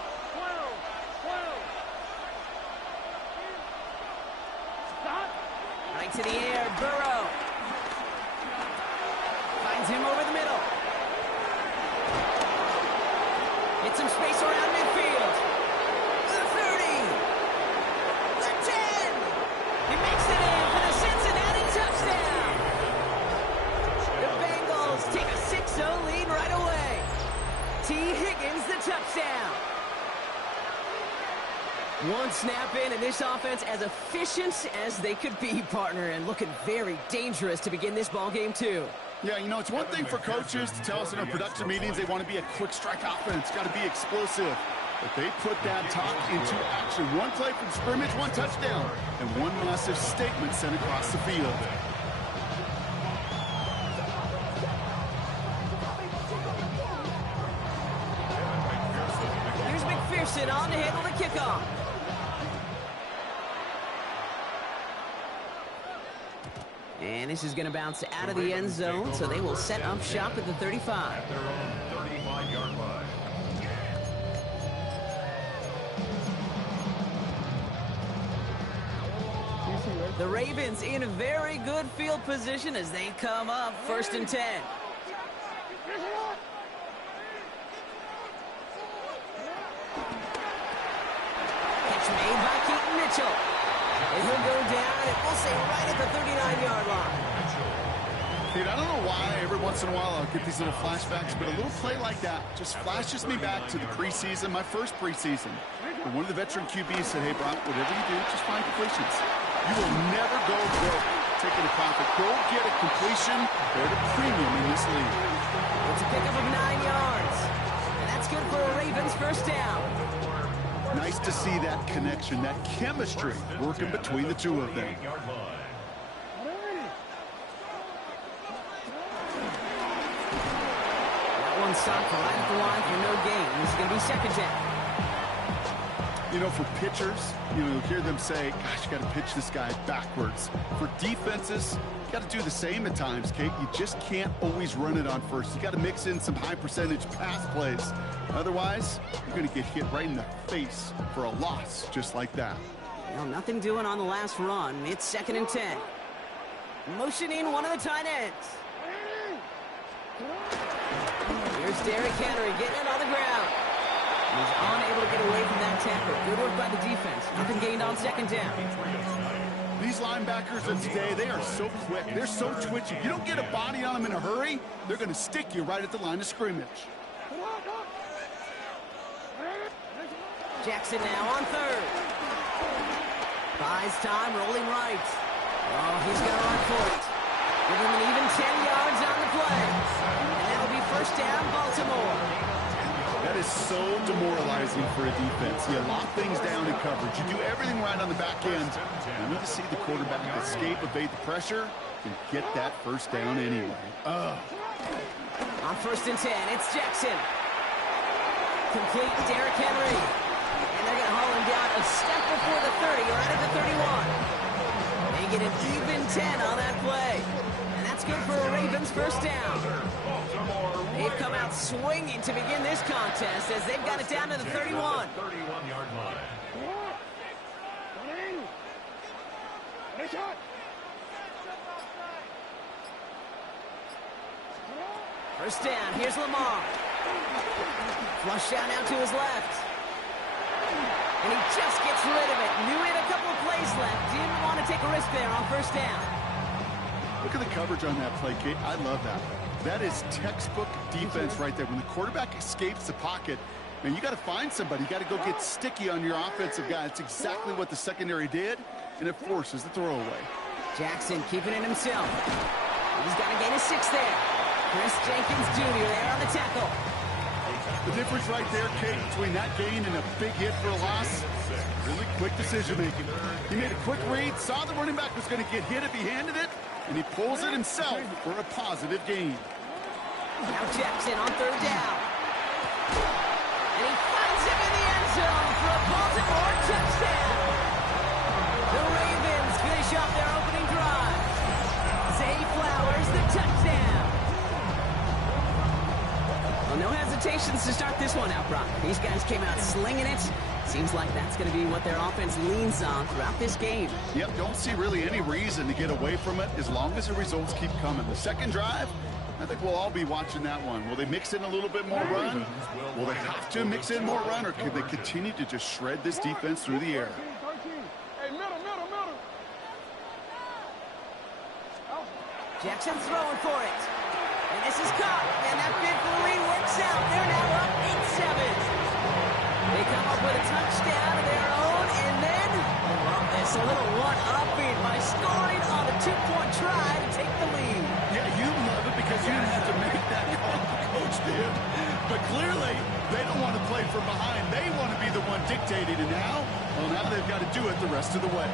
Stop. Right to the air, Burrow. Finds him over the middle. Gets some space around midfield. The 30. The 10. He makes it in for the Cincinnati touchdown. The Bengals take a 6-0 lead right away. T. Higgins the touchdown. One snap in, and this offense as efficient as they could be, partner, and looking very dangerous to begin this ball game too. Yeah, you know, it's one thing for coaches to tell us in our production meetings they want to be a quick strike offense, got to be explosive. But they put that talk into action. One play from scrimmage, one touchdown, and one massive statement sent across the field. Here's McPherson on to handle the kickoff. And this is going to bounce out of the end zone, so they will set up shop at the 35. At their own 35-yard line. The Ravens in a very good field position as they come up 1st and 10. Catch made by Keaton Mitchell. And he'll go down, and we'll say right at the 39-yard line. Dude, I don't know why every once in a while I'll get these little flashbacks, but a little play like that just flashes me back to the preseason, my first preseason. And one of the veteran QBs said, hey, Brock, whatever you do, just find completions. You will never go broke taking a profit. Go get a completion. They're the premium in this league. It's a pickup of 9 yards. And that's good for a Ravens first down. Nice to see that connection, that chemistry working between the two of them. That one stopped right at the line for no gain. This is going to be 2nd down. You know, for pitchers, you hear them say, gosh, you got to pitch this guy backwards. For defenses, you got to do the same at times, Kate. You just can't always run it on first. You got to mix in some high percentage pass plays. Otherwise, you're going to get hit right in the face for a loss just like that. Well, nothing doing on the last run. It's 2nd and 10. Motioning one of the tight ends. Here's Derrick Henry getting it on the ground. He's unable to get away from that tackle. Good work by the defense. Nothing gained on 2nd down. These linebackers of today, they are so quick. They're so twitchy. You don't get a body on them in a hurry, they're going to stick you right at the line of scrimmage. Jackson now on third. Buys time, rolling right. Oh, he's got to run for it. Give him an even 10 yards on the play. And that'll be first down, Baltimore. That is so demoralizing for a defense. You lock things down in coverage. You do everything right on the back end. You need to see the quarterback escape, evade the pressure, and get that first down anyway. On first and 10, it's Jackson. Complete Derrick Henry. And they're going to haul him down a step before the 30, right at the 31. They get an even 10 on that play. And that's good for a Ravens first down. They've come out swinging to begin this contest as they've got it down to the 31. 31-yard line. First down, here's Lamar. Flush down now to his left. And he just gets rid of it. Knew he had a couple of plays left. Didn't want to take a risk there on first down. Look at the coverage on that play, Kate. I love that. That is textbook defense right there. When the quarterback escapes the pocket, man, you got to find somebody. You got to go get sticky on your offensive guy. It's exactly what the secondary did, and it forces the throwaway. Jackson keeping it himself. He's got to gain a 6 there. Chris Jenkins Jr. there on the tackle. The difference right there, Kate, between that gain and a big hit for a loss, really quick decision-making. He made a quick read, saw the running back was going to get hit if he handed it, and he pulls it himself for a positive gain. Now Jackson on third down. And he finds him in the end zone for a Baltimore touchdown. The Ravens finish off their opening drive. Zay Flowers, the touchdown. Well, no hesitations to start this one out, Brock. These guys came out slinging it. Seems like that's going to be what their offense leans on throughout this game. Yep, don't see really any reason to get away from it as long as the results keep coming. The second drive, I think we'll all be watching that one. Will they mix in a little bit more run? Will they have to mix in more run, or could they continue to just shred this defense through the air? Hey, middle. Jackson throwing for it. And this is caught. And that bid for the lead works out. They're now up 8-7. They come up with a touchdown of their own, and then, well, it's a little one-upping by scoring on a 2-point try to take the lead. Yeah, you love it because you didn't have to make that call, Coach did. But clearly, they don't want to play from behind. They want to be the one dictating, and now they've got to do it the rest of the way.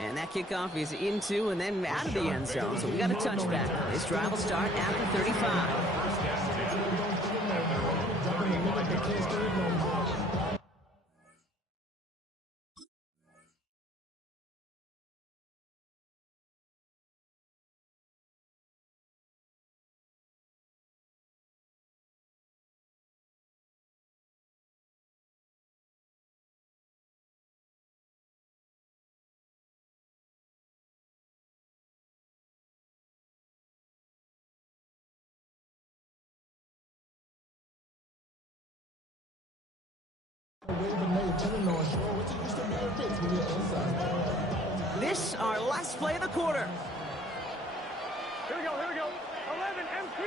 And that kickoff is into and then out of the end zone, so we got a touchback. This drive will start at the 35. This our last play of the quarter. Here we go. 11 MP.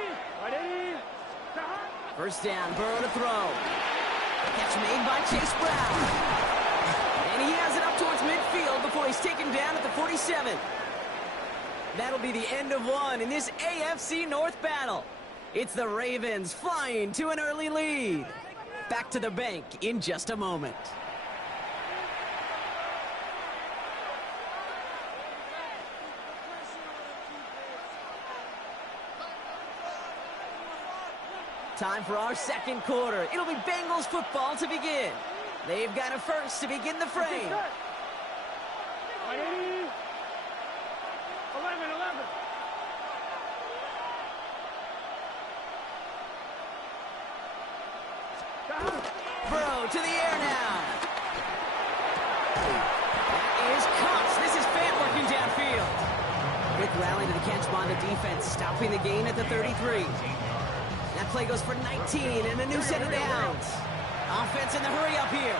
Ready? First down, Burrow to throw. Catch made by Chase Brown. And he has it up towards midfield before he's taken down at the 47. That'll be the end of one in this AFC North battle. It's the Ravens flying to an early lead. Back to the bank in just a moment. Time for our second quarter. It'll be Bengals football to begin. They've got a first to begin the frame. 11. Burrow to the air now. That is Cox. This is Fant working downfield. Quick rally to the catch by the defense, stopping the gain at the 33. That play goes for 19 and a new set of downs. Offense in the hurry up here.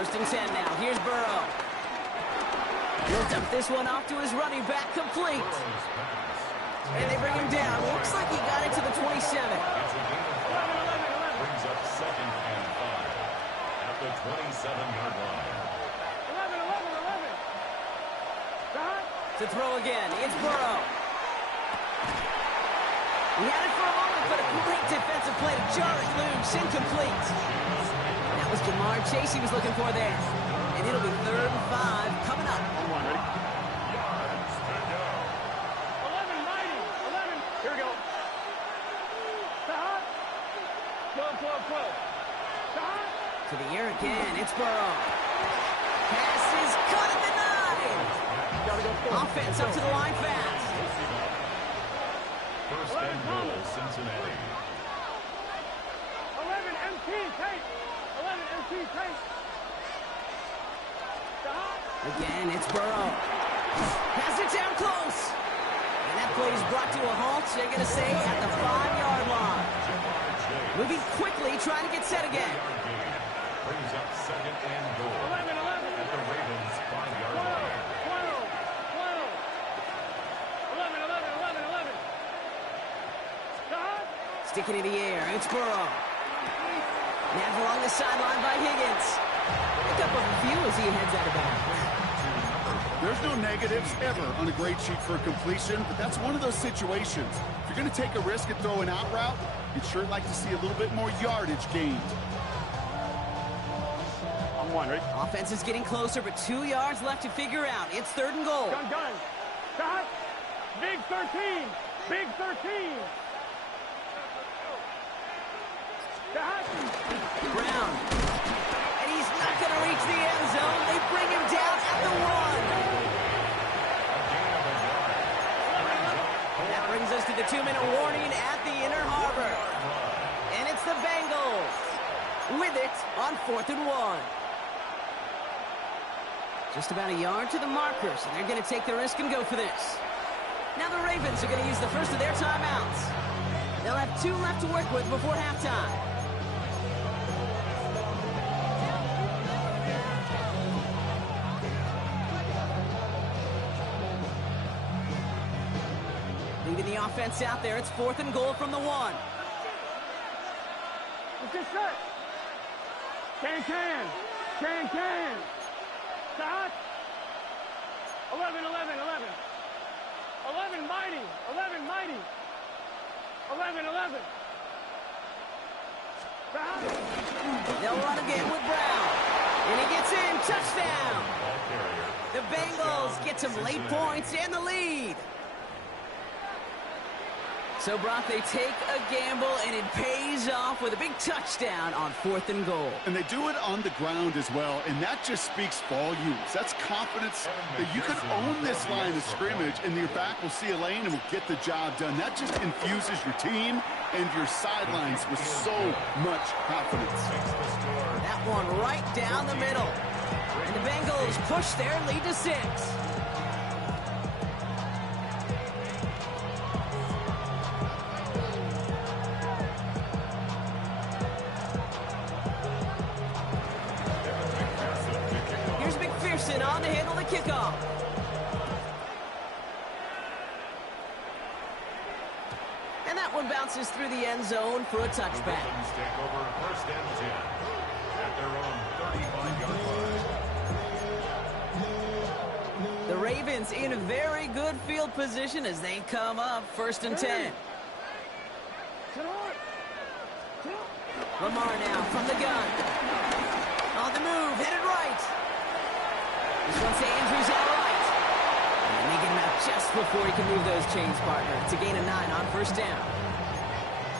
First and 10 now. Here's Burrow. He'll dump this one off to his running back, complete. And they bring him down. Looks like he got it to the 27. Brings up second and 5 at the 27-yard line. 11. To throw again, it's Burrow. He had it for a moment, but a great defensive play to jar it loose, incomplete. That was Jamar Chase he was looking for there. And it'll be 3rd and 5 coming up. On one, ready? Yards to go. 11, mighty. 11. Here we go. Stop. 12. Stop. To the air again, it's Burrow. Pass is caught at the 9. Gotta go forward. Offense up to the line fast. First and goal, Cincinnati. 11, MT, take. 11, MT, take. Stop. Again, it's Burrow. Pass it down close. And that play is brought to a halt, so they're going to say at the 5-yard line. Moving quickly, trying to get set again. Brings up second and goal. 11. At the Ravens' 5-yard line. 11. Stop. Sticking in the air, it's Burrow. Nabbed along the sideline by Higgins. Pick up a few as he heads out of bounds. There's no negatives ever on a grade sheet for a completion, but that's one of those situations. If you're going to take a risk and throw an out route, you'd sure like to see a little bit more yardage gained. On one, ready? Offense is getting closer, but 2 yards left to figure out. It's 3rd and goal. Gun. Stop. Big 13. Big 13. Stop. Brown. And he's not going to reach the end zone. They bring him down at the 1. That brings us to the 2-minute warning at the inner harbor. And it's the Bengals with it on 4th and 1. Just about a yard to the markers, and they're going to take the risk and go for this. Now the Ravens are going to use the first of their timeouts. They'll have 2 left to work with before halftime. Leaving the offense out there, it's 4th and goal from the 1. It's just set. Can. Stop. 11. 11, mighty. 11. Stop. They'll run again with Brown. And he gets in. Touchdown. The Bengals get some late points and the lead. So, Brock, they take a gamble, and it pays off with a big touchdown on 4th and goal. And they do it on the ground as well, and that just speaks volumes. That's confidence that you can own this line of scrimmage, and your back will see a lane and will get the job done. That just infuses your team and your sidelines with so much confidence. That one right down the middle. And the Bengals push their lead to 6. On to handle the kickoff. And that one bounces through the end zone for a touchback. Take over first and 10 at their own 35-yard line. The Ravens in a very good field position as they come up 1st and 10. Lamar now from the gun. On the move, headed right. This one's to Andrews out right. And they get him out just before he can move those chains, partner. It's a gain of 9 on 1st down.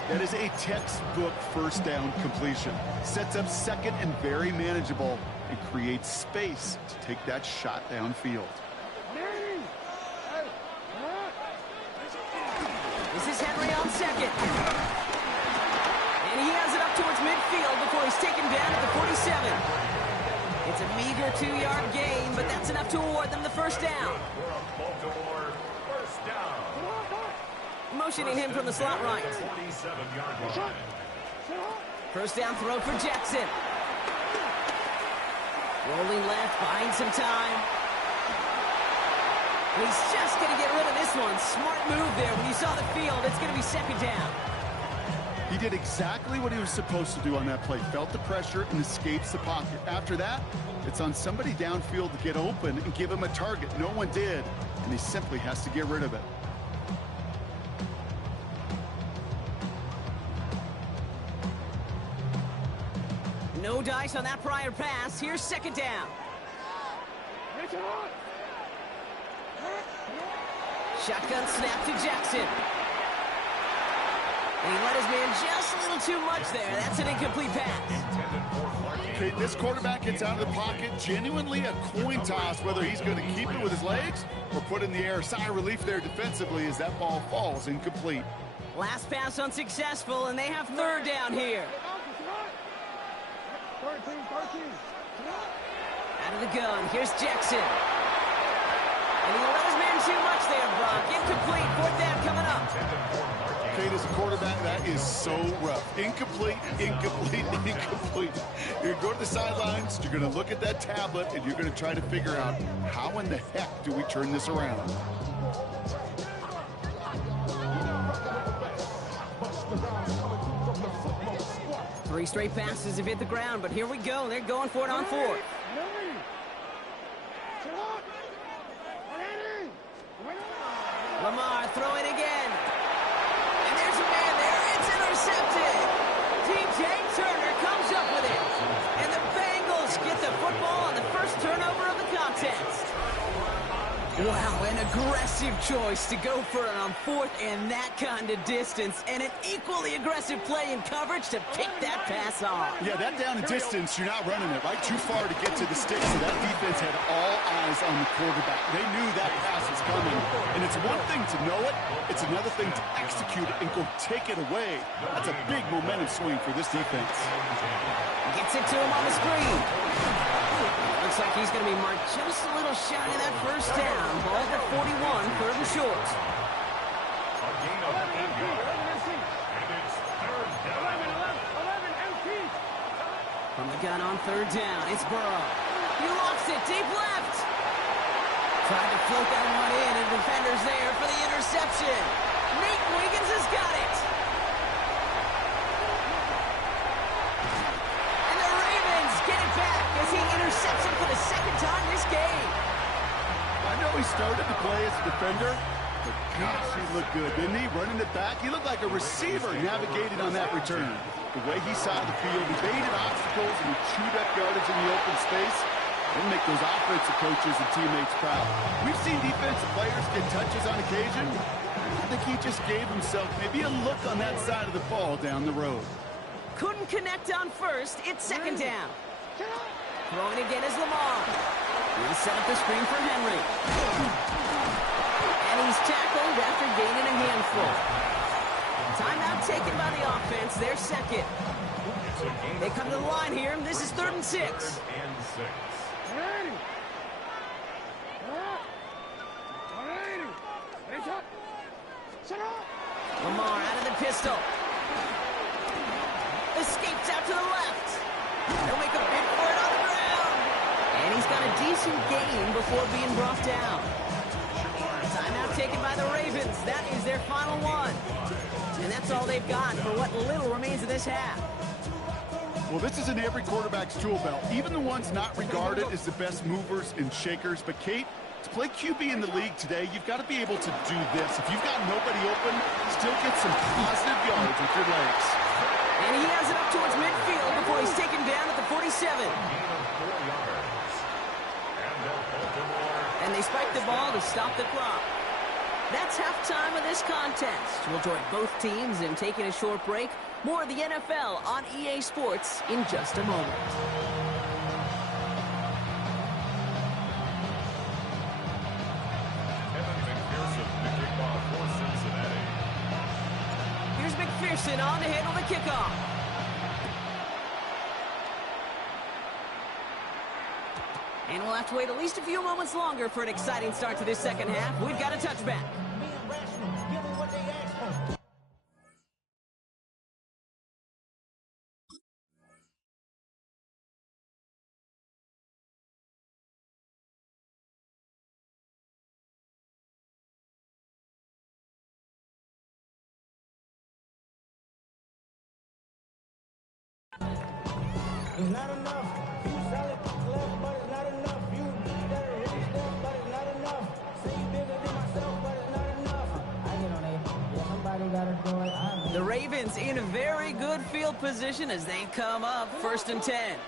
That is a textbook 1st down completion. Sets up 2nd and very manageable and creates space to take that shot downfield. This is Henry on 2nd. And he has it up towards midfield before he's taken down at the 47. It's a meager 2-yard gain, but that's enough to award them the 1st down. Baltimore, 1st down. Motioning him from the slot right. 47-yard line. 1st down throw for Jackson. Rolling left, buying some time. And he's just going to get rid of this one. Smart move there. When you saw the field, it's going to be second down. He did exactly what he was supposed to do on that play. Felt the pressure and escapes the pocket. After that, it's on somebody downfield to get open and give him a target. No one did, and he simply has to get rid of it. No dice on that prior pass. Here's second down. Shotgun snap to Jackson. And he let his man just a little too much there. That's an incomplete pass. Okay, this quarterback gets out of the pocket. Genuinely a coin toss whether he's going to keep it with his legs or put it in the air. Sigh of relief there defensively as that ball falls incomplete. Last pass unsuccessful, and they have third down here. Out of the gun, here's Jackson. And he let his man too much there, Brock. Incomplete, fourth down coming up. Kate, as a quarterback, that is so rough. Incomplete, incomplete, incomplete. You're going to go to the sidelines, you're going to look at that tablet, and you're going to try to figure out how in the heck do we turn this around. Three straight passes have hit the ground, but here we go. They're going for it on fourth. Lamar throwing again. And there's a man there. It's intercepted. DJ Turner comes up with it. And the Bengals get the football on the first turnover of the contest. Wow, an aggressive choice to go for it on fourth and that kind of distance. And an equally aggressive play in coverage to pick that pass off. Yeah, that down and distance, you're not running it, right? Too far to get to the sticks. So that defense had all eyes on the quarterback. They knew that pass was coming. And it's one thing to know it. It's another thing to execute it and go take it away. That's a big momentum swing for this defense. Gets it to him on the screen. Looks like he's going to be marked just a little shy of that first down. Ball at 41, third and short. A gain of 8 yards. And it's third down. From the gun on third down, it's Burrow. He lost it, deep left. Tried to float that one in, and defender's there for the interception. Nate Wiggins has got it. And the Ravens get it back as he intercepts it for the second time this game. I know he started to play as a defender, but gosh, he looked good, didn't he? Running it back, he looked like a receiver navigating on that return. The way he saw the field, he baited obstacles and he chewed up yardage in the open space. It'll make those offensive coaches and teammates proud. We've seen defensive players get touches on occasion. I think he just gave himself maybe a look on that side of the ball down the road. Couldn't connect on first. It's second down. Throwing again is Lamar. He'll set up the screen for Henry. And he's tackled after gaining a handful. Timeout taken by the offense. They're second. They come to the line here. This is 3rd and 6. Lamar out of the pistol. Escapes out to the left. He'll make a big for it on the ground. And he's got a decent gain before being brought down. Timeout taken by the Ravens. That is their final one. And that's all they've got for what little remains of this half. Well, this is in every quarterback's tool belt, even the ones not regarded as the best movers and shakers. But, Kate, to play QB in the league today, you've got to be able to do this. If you've got nobody open, still get some positive yards with your legs. And he has it up towards midfield before he's taken down at the 47. And they spike the ball to stop the clock. That's halftime of this contest. We'll join both teams in taking a short break. More of the NFL on EA Sports in just a moment. Here's McPherson on to handle the kickoff. And we'll have to wait at least a few moments longer for an exciting start to this second half. We've got a touchback. It's not enough. You solid left, but it's not enough. You that rich step, but it's not enough. Say you bigger than myself, but it's not enough. I get on it. Yeah, somebody gotta do it. The Ravens in a very good field position as they come up 1st and 10.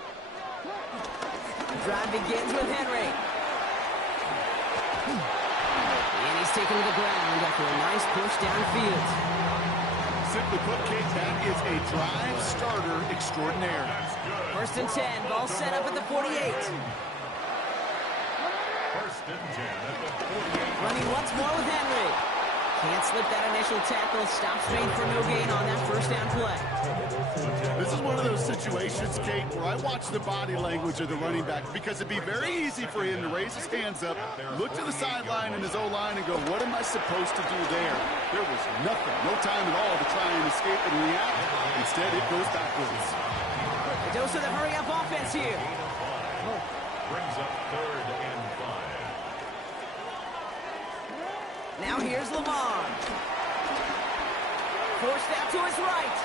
The drive begins with Henry. And he's taken to the ground after a nice push downfield. Simply put, Kate, that is a drive starter extraordinaire. 1st and 10, ball set up at the 48. 1st and 10 at the 48. Running once more with Henry. Can't slip that initial tackle. Stop straight for no gain on that 1st down play. This is one of those situations, Kate, where I watch the body language of the running back because it'd be very easy for him to raise his hands up, look to the sideline in his O-line and go, what am I supposed to do there? There was nothing, no time at all to try and escape and react. Instead, it goes backwards. A dose of the hurry-up offense here. Brings up 3rd and 5. Now here's Lamar. Forced out to his right.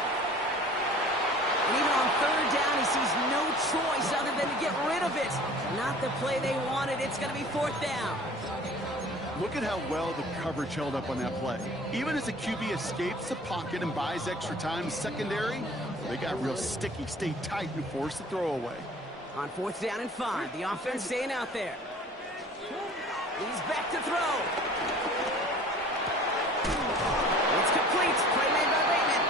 And even on 3rd down, he sees no choice other than to get rid of it. Not the play they wanted. It's going to be 4th down. Look at how well the coverage held up on that play. Even as the QB escapes the pocket and buys extra time in secondary, they got real sticky, stayed tight, and forced the throwaway. On 4th down and 5, the offense staying out there. He's back to throw. It's complete. Play made by Bateman.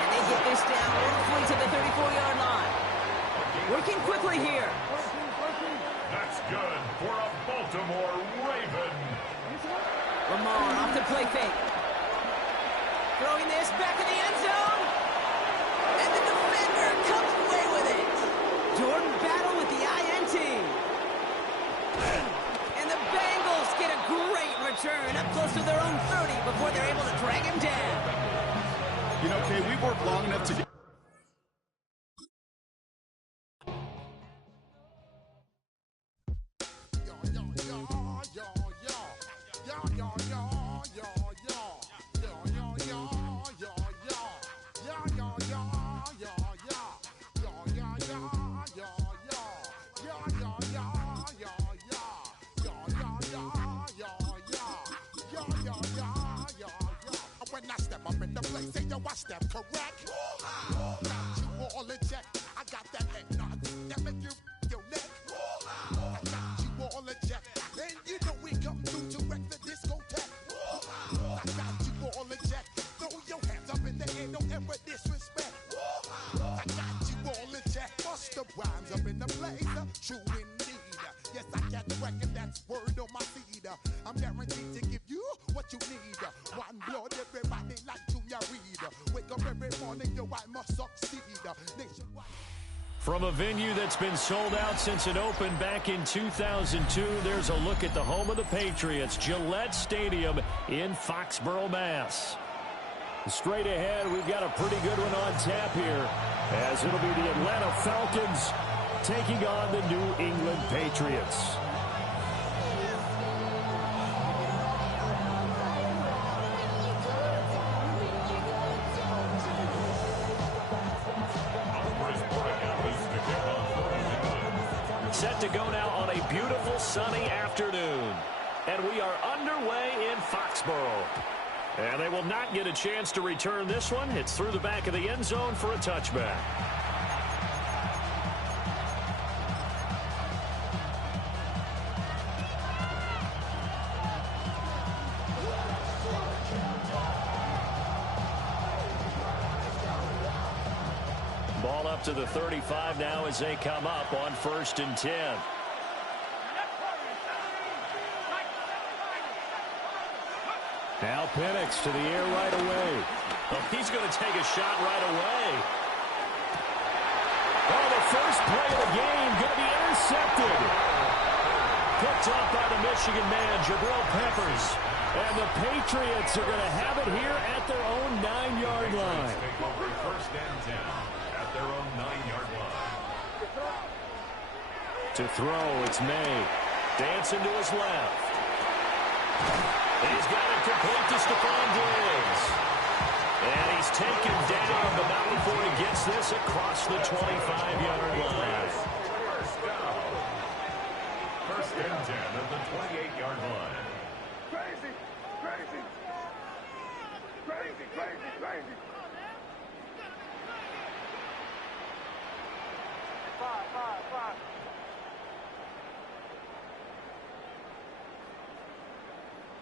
And they get this down roughly to the 34-yard line. Working quickly here. That's good for a Baltimore Raven. Lamar off the play fake. Throwing this back in the end zone. And the defender comes away with it. Jordan Battle with the INT. And the Bengals get a great return up close to their own 30 before they're able to drag him down. You know, Kay, we've worked long enough to get... I step correct. Got you all in check. I got that eggnog that make you your neck. I got you all in check. And you know we come through to wreck the discotheque. I got you all in check. Throw your hands up in the air, don't ever disrespect. I got you all in check. Bust the rhymes up in the blazer. True indeed. Yes, I got the record, that's word on my feed. I'm guaranteed to give you what you need. One blood, everybody like Junior Reed. Wake up every morning, yo, I must succeed. Nationwide. From a venue that's been sold out since it opened back in 2002, there's a look at the home of the Patriots, Gillette Stadium in Foxborough, Mass. Straight ahead, we've got a pretty good one on tap here, as it'll be the Atlanta Falcons taking on the New England Patriots. Set to go now on a beautiful sunny afternoon. And we are underway in Foxborough. And they will not get a chance to return this one. It's through the back of the end zone for a touchback. Ball up to the 35 now as they come up on 1st and 10. Now Penix to the air right away. Oh, he's going to take a shot right away. Oh, the first play of the game going to be intercepted. Picked up by the Michigan man, Jabril Peppers. And the Patriots are going to have it here at their own 9-yard line. Take over 1st and 10 at their own 9-yard line. To throw, it's May. Dancing to his left. He's got it complete to Stephon Diggs. And he's taken down, but not before he gets this across the 25-yard line. First and 10 at the 28-yard line. Crazy, crazy, crazy, crazy, crazy. 5.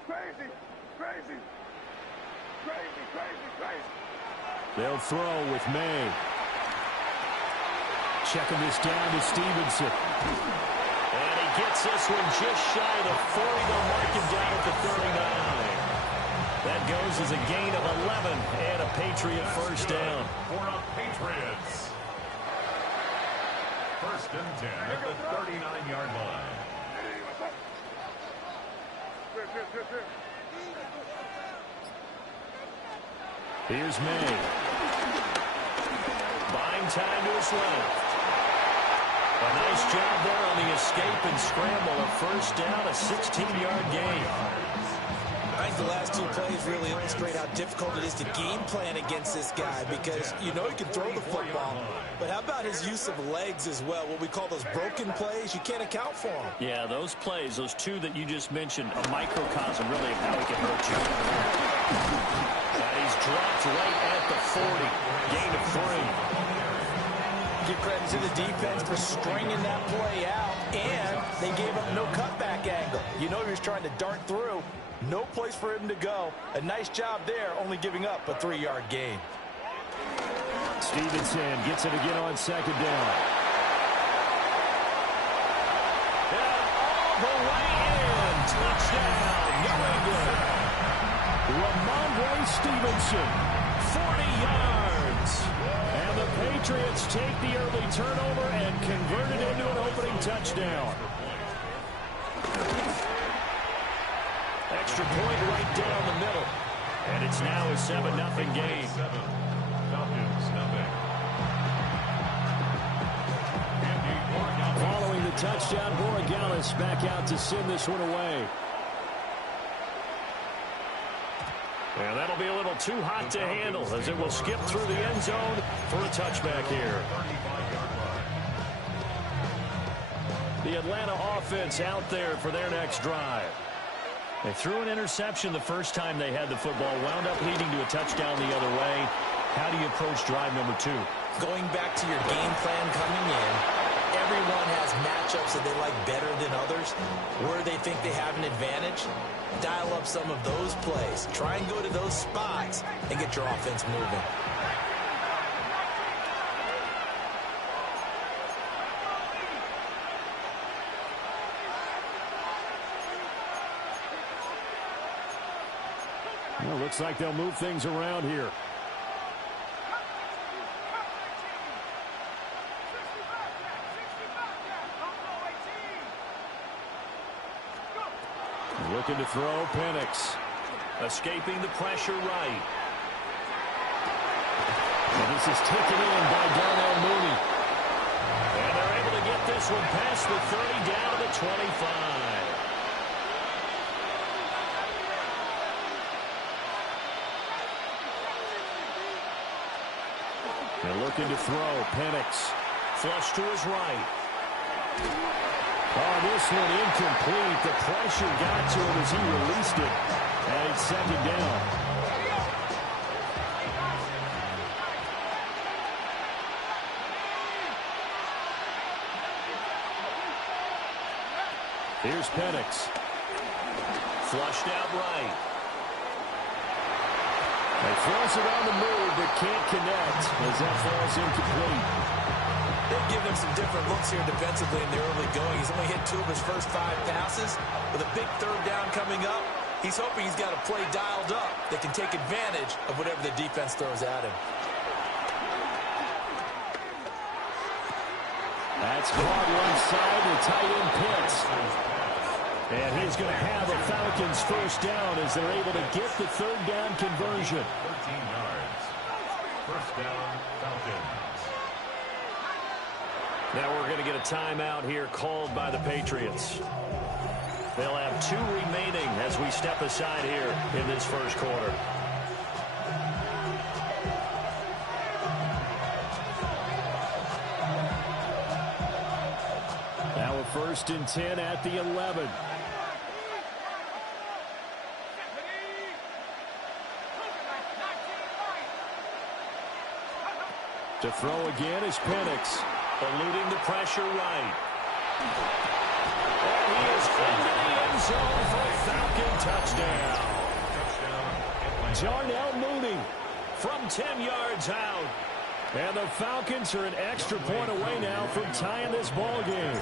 Crazy, crazy, crazy, crazy, crazy. They'll throw with May. Checking this down to Stevenson. And he gets this one just shy of the 40. They'll mark him down at the 39. That goes as a gain of 11 and a Patriot first down. For the Patriots. First and 10 at the 39-yard line. Here's May. Buying time to his left. A nice job there on the escape and scramble. A first down, a 16-yard gain. I think the last two plays really illustrate how difficult it is to game plan against this guy because you know he can throw the football, but how about his use of legs as well? What we call those broken plays, you can't account for them. Yeah, those plays, those two that you just mentioned, a microcosm really of how he can hurt you. And he's dropped right at the 40. Gain of 3. Give credit to the defense for stringing that play out, and they gave up no cutback angle. You know he was trying to dart through. No place for him to go. A nice job there, only giving up a 3-yard gain. Stevenson gets it again on second down. And all the way in. Touchdown, New England. Ramondre Stevenson, 40 yards. And the Patriots take the early turnover and convert it into an opening touchdown. Extra point right down the middle. And it's now a 7-0 game. Following the touchdown, Borregales back out to send this one away. And that'll be a little too hot to handle as it will skip through the end zone for a touchback here. The Atlanta offense out there for their next drive. They threw an interception the first time they had the football, wound up leading to a touchdown the other way. How do you approach drive number 2? Going back to your game plan coming in, everyone has matchups that they like better than others. Where they think they have an advantage, dial up some of those plays. Try and go to those spots and get your offense moving. Well, looks like they'll move things around here. Looking to throw, Penix. Escaping the pressure right. And this is taken in by Darnell Mooney. And they're able to get this one past the 30 down to the 25. And looking to throw, Penix. Flush to his right. Oh, this one incomplete. The pressure got to him as he released it. And it's second down. Here's Penix. Flushed out right. He throws it on the move, but can't connect as that falls incomplete. They've given him some different looks here defensively in the early going. He's only hit 2 of his first 5 passes. With a big third down coming up, he's hoping he's got a play dialed up that can take advantage of whatever the defense throws at him. That's caught one side, the tight end Pitts. And he's going to have a Falcons first down as they're able to get the third down conversion. 13 yards. First down, Falcons. Now we're going to get a timeout here called by the Patriots. They'll have 2 remaining as we step aside here in this first quarter. First and 10 at the 11. To throw again is Penix, eluding the pressure right. And he is into the end zone for a Falcon touchdown. Darnell Mooney from 10 yards out. And the Falcons are an extra point away now from tying this ball game.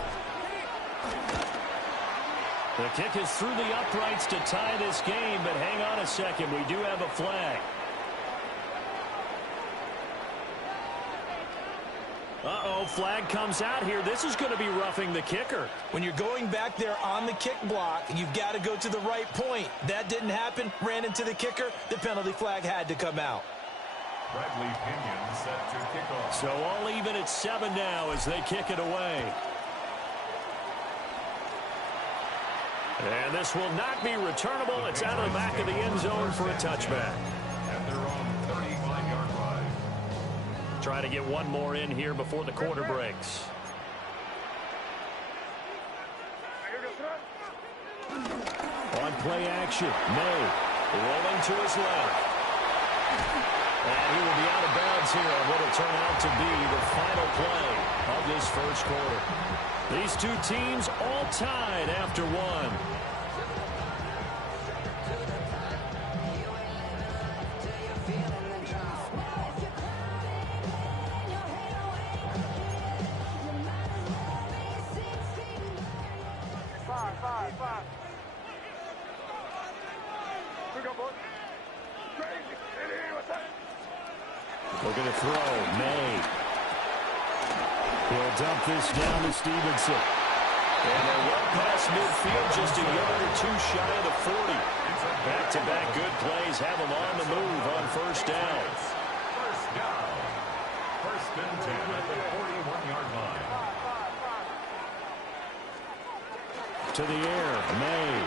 The kick is through the uprights to tie this game, but hang on a second. We do have a flag. Uh-oh, flag comes out here. This is going to be roughing the kicker. When you're going back there on the kick block, you've got to go to the right point. That didn't happen. Ran into the kicker. The penalty flag had to come out. Bradley Pinion set to kick off. So all even at 7 now as they kick it away. And this will not be returnable. It's out of the back of the end zone for a touchback. At their own 35-yard line. Try to get one more in here before the quarter breaks. On play action, May rolling to his left. And he will be out of bounds here on what will turn out to be the final play of this first quarter. These two teams all tied after one. We're going to throw. May. He'll dump this down to Stevenson. And they're well past midfield, just a yard or two shy of the 40. Back-to-back good plays have them on the move on first down. First down. First and 10 at the 41-yard line. To the air, May.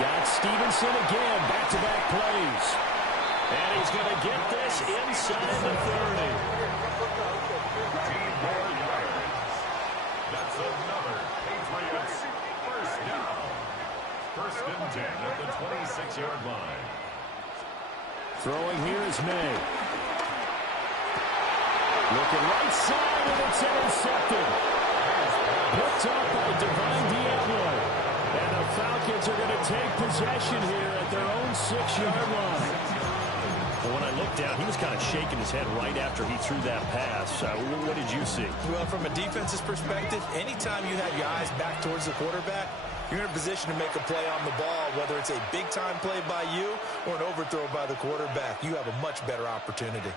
Got Stevenson again, back-to-back plays. And he's going to get this inside the 30. That's another Patriots first down. First and 10 at the 26-yard line. Throwing here is May. Looking right side, and it's intercepted. Picked up by Divine Diablo. And the Falcons are going to take possession here at their own 6-yard line. Well, when I looked down, he was kind of shaking his head right after he threw that pass. What did you see? Well, from a defense's perspective, anytime you have your eyes back towards the quarterback, you're in a position to make a play on the ball, whether it's a big-time play by you or an overthrow by the quarterback. You have a much better opportunity.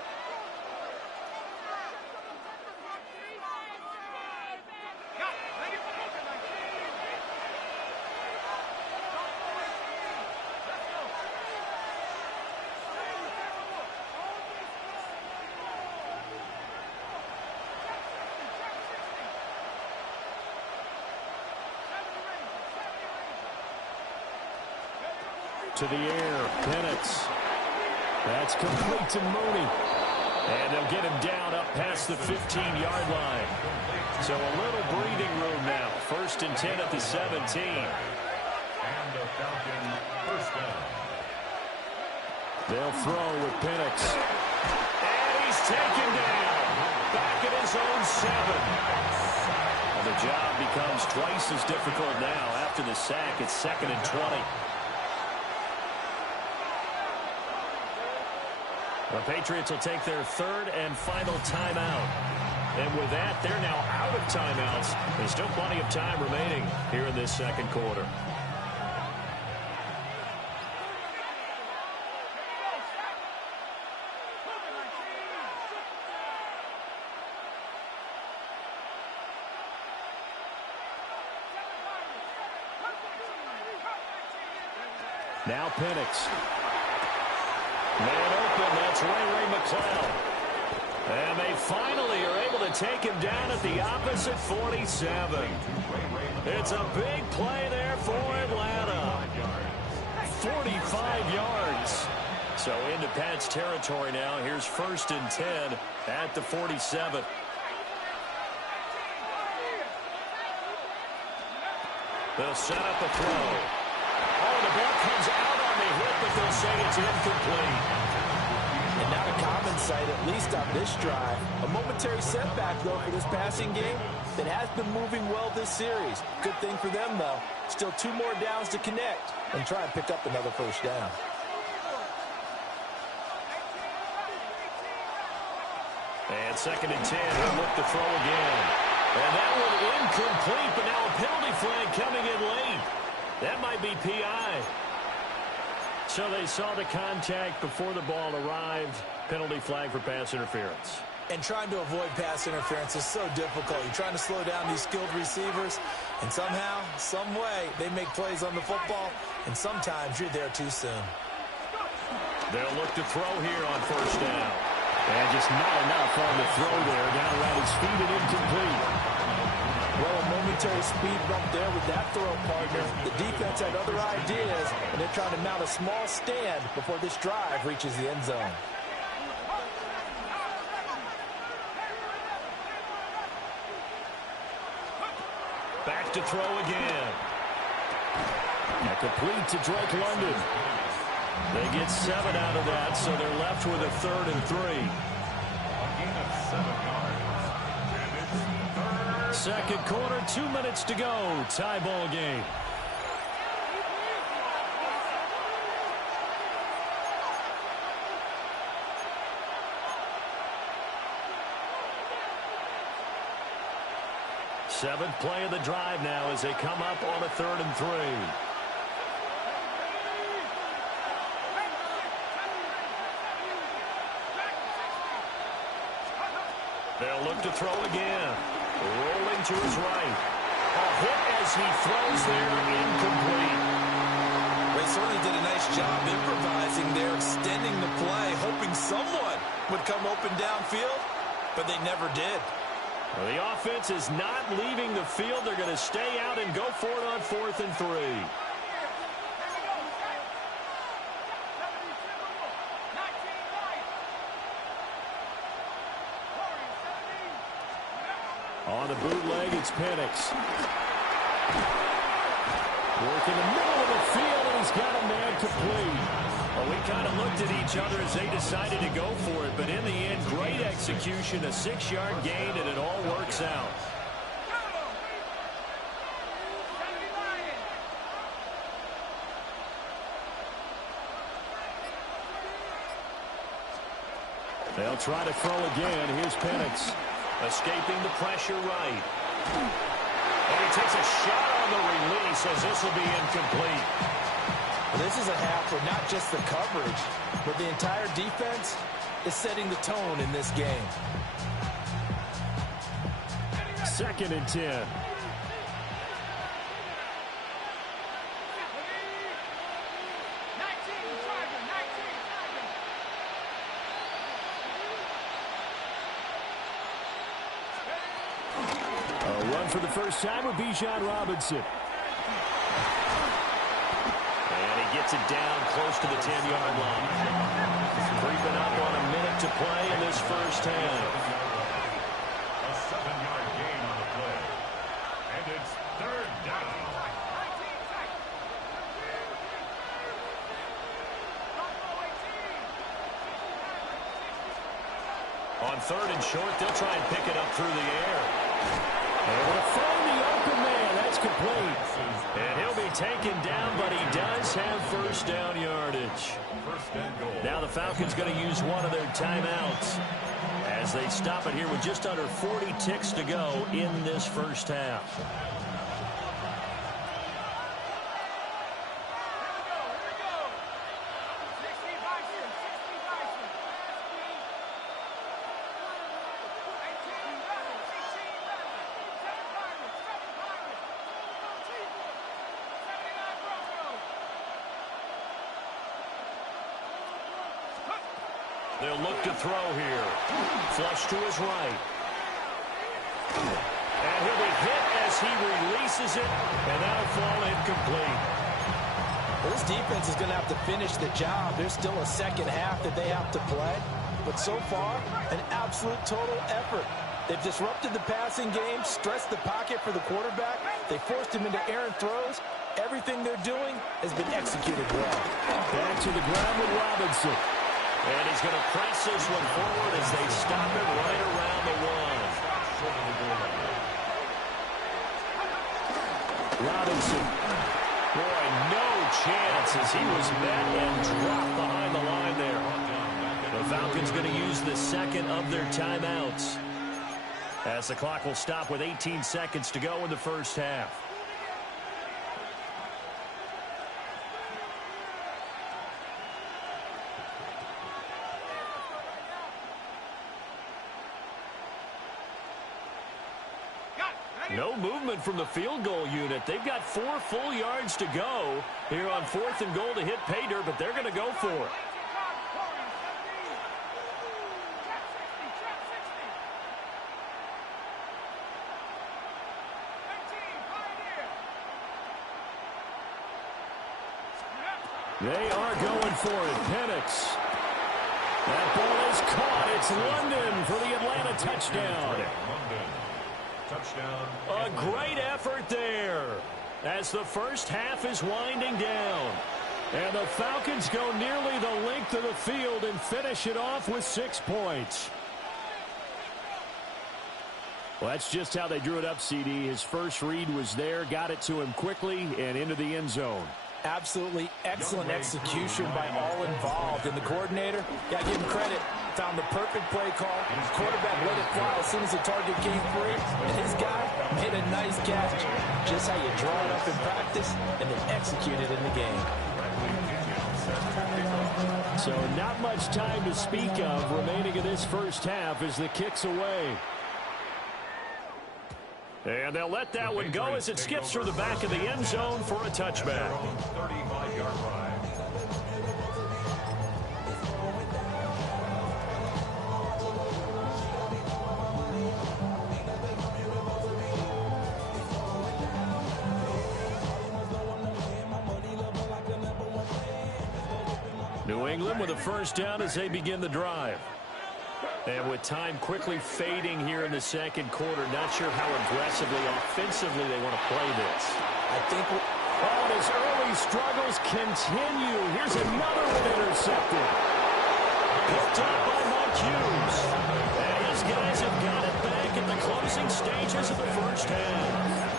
To the air, Penix. That's complete to Mooney. And they'll get him down up past the 15-yard line. So a little breathing room now. First and 10 at the 17. And the Falcon first down. They'll throw with Penix. And he's taken down. Back at his own 7. And the job becomes twice as difficult now after the sack. It's 2nd and 20. The Patriots will take their third and final timeout. And with that, they're now out of timeouts. There's still plenty of time remaining here in this second quarter. Now Penix. Man open, that's Ray McCloud. And they finally are able to take him down at the opposite 47. It's a big play there for Atlanta. 45 yards. So into Pat's territory now. Here's 1st and 10 at the 47. They'll set up a throw. Oh, the ball comes out on the hit, but they'll say it's incomplete. And not a common sight, at least on this drive. A momentary setback, though, for this passing game that has been moving well this series. Good thing for them, though. Still 2 more downs to connect and try and pick up another first down. And 2nd and 10, he'll look to throw again. And that one incomplete, but now a penalty flag coming in late. That might be PI. So they saw the contact before the ball arrived. Penalty flag for pass interference. And trying to avoid pass interference is so difficult. You're trying to slow down these skilled receivers, and somehow, some way, they make plays on the football, and sometimes you're there too soon. They'll look to throw here on first down. And just not enough on the throw there. Down around his feet and incomplete. Well, a momentary speed bump there with that throw, partner. The defense had other ideas, and they're trying to mount a small stand before this drive reaches the end zone. Back to throw again. And complete to Drake London. They get 7 out of that, so they're left with a 3rd and 3. A gain of 7 yards. And it's 3rd. 2nd quarter, 2 minutes to go. Tie ball game. Seventh play of the drive now as they come up on a 3rd and 3. They'll look to throw again. Rolling to his right. A hit as he throws there, incomplete. They certainly did a nice job improvising there, extending the play, hoping someone would come open downfield, but they never did. Well, the offense is not leaving the field. They're going to stay out and go for it on 4th and 3. On the bootleg, it's Penix. Work in the middle of the field, and he's got a man complete. Well, we kind of looked at each other as they decided to go for it, but in the end, great execution, a 6-yard gain, and it all works out. They'll try to throw again. Here's Penix. Escaping the pressure right. And he takes a shot on the release as this will be incomplete. Well, this is a half where not just the coverage, but the entire defense is setting the tone in this game. 2nd and 10. For the first time with Bijan Robinson. And he gets it down close to the 10-yard line. Creeping up on a minute to play in this first half. A 7-yard gain on the play. And it's 3rd down. On 3rd and short, they'll try and pick it up through the air. Able to find the open man. That's complete. And he'll be taken down, but he does have first down yardage. First and goal. Now the Falcons going to use one of their timeouts as they stop it here with just under 40 ticks to go in this first half. They'll look to throw here. Flush to his right. And he'll be hit as he releases it, and that'll fall incomplete. Well, this defense is going to have to finish the job. There's still a second half that they have to play. But so far, an absolute total effort. They've disrupted the passing game, stressed the pocket for the quarterback. They forced him into errant throws. Everything they're doing has been executed well. Back to the ground with Robinson. And he's going to press this one forward as they stop it right around the one. Robinson. Boy, no chance as he was met and dropped behind the line there. The Falcons going to use the second of their timeouts, as the clock will stop with 18 seconds to go in the first half. No movement from the field goal unit. They've got 4 full yards to go here on 4th and goal to hit pay dirt, but they're going to go for it. They are going for it. Penix. That ball is caught. It's London for the Atlanta touchdown. Touchdown. A great effort there as the first half is winding down. And the Falcons go nearly the length of the field and finish it off with 6 points. Well, that's just how they drew it up, CD. His first read was there, got it to him quickly, and into the end zone. Absolutely excellent execution by all involved. And the coordinator, got to give him credit, found the perfect play call. Quarterback let it fly as soon as the target came free. And his guy made a nice catch. Just how you draw it up in practice and then execute it in the game. So not much time to speak of remaining in this first half as the kick's away. And they'll let that one go as it skips through the back of the end zone for a touchback. 35-yard line. New England with a first down as they begin the drive. And with time quickly fading here in the second quarter, not sure how aggressively, offensively they want to play this. I think... Oh, his early struggles continue. Here's another one intercepted. Picked up by Mike Hughes. And his guys have got it back in the closing stages of the first half.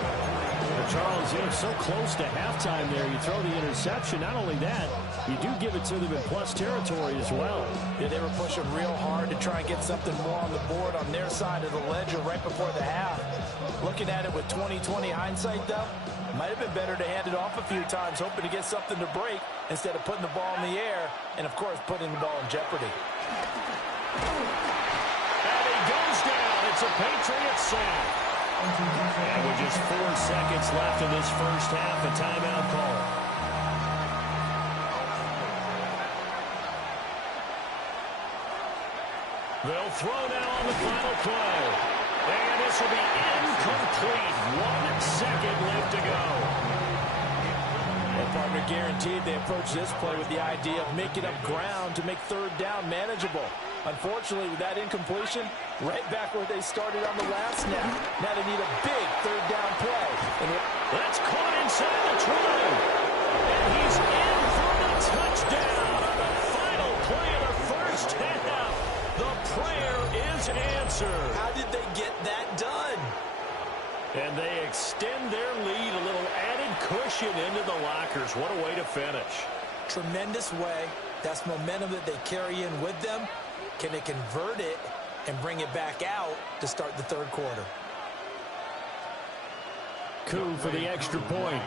Charles, you're so close to halftime there. You throw the interception. Not only that, you do give it to them in plus territory as well. Yeah, they were pushing real hard to try and get something more on the board on their side of the ledger right before the half. Looking at it with 20/20 hindsight, though, might have been better to hand it off a few times, hoping to get something to break instead of putting the ball in the air and, of course, putting the ball in jeopardy. And he goes down. It's a Patriots sack. And with just 4 seconds left in this first half, a timeout call. They'll throw now on the final play. And this will be incomplete. 1 second left to go. Well, partner, guaranteed they approach this play with the idea of making up ground to make third down manageable. Unfortunately, with that incompletion, right back where they started on the last snap. Now they need a big third down play. That's caught inside the 20. And he's in for the touchdown on the final play of the first half. The prayer is answered. How did they get that done? And they extend their lead, a little added cushion into the lockers. What a way to finish. Tremendous way. That's momentum that they carry in with them. Can they convert it and bring it back out to start the third quarter? Coup for the extra point.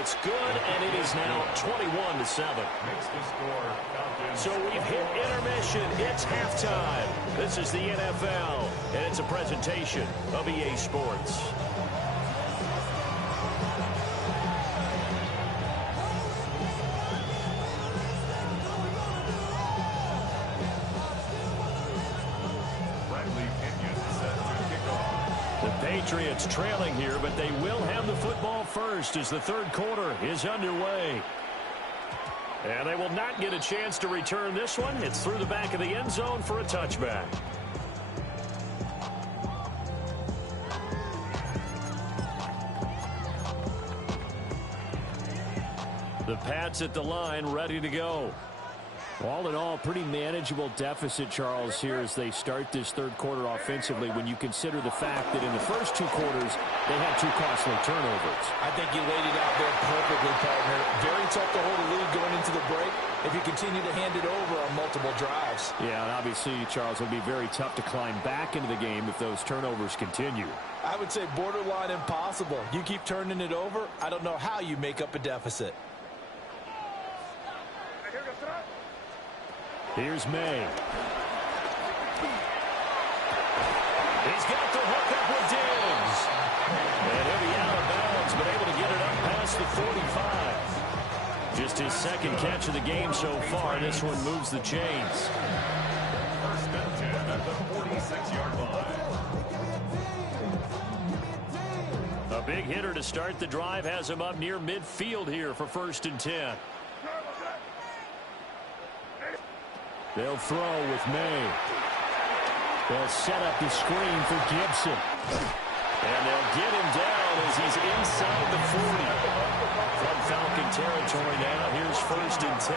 It's good, and it is now 21-7. So we've hit intermission. It's halftime. This is the NFL, and it's a presentation of EA Sports. Patriots trailing here, but they will have the football first as the third quarter is underway. And they will not get a chance to return this one. It's through the back of the end zone for a touchback. The Pats at the line, ready to go. All in all, pretty manageable deficit, Charles, here as they start this third quarter offensively when you consider the fact that in the first two quarters, they had two costly turnovers. I think you laid it out there perfectly, partner. Very tough to hold a lead going into the break if you continue to hand it over on multiple drives. Yeah, and obviously, Charles, it would be very tough to climb back into the game if those turnovers continue. I would say borderline impossible. You keep turning it over, I don't know how you make up a deficit. Here's May. He's got the hook up with Diggs. And he'll be out of bounds, but able to get it up past the 45. Just his second catch of the game so far. This one moves the chains. First and 10 at the 46-yard line. A big hitter to start the drive has him up near midfield here for first and 10. They'll throw with May. They'll set up the screen for Gibson. And they'll get him down as he's inside the 40. From Falcon territory now, here's first and 10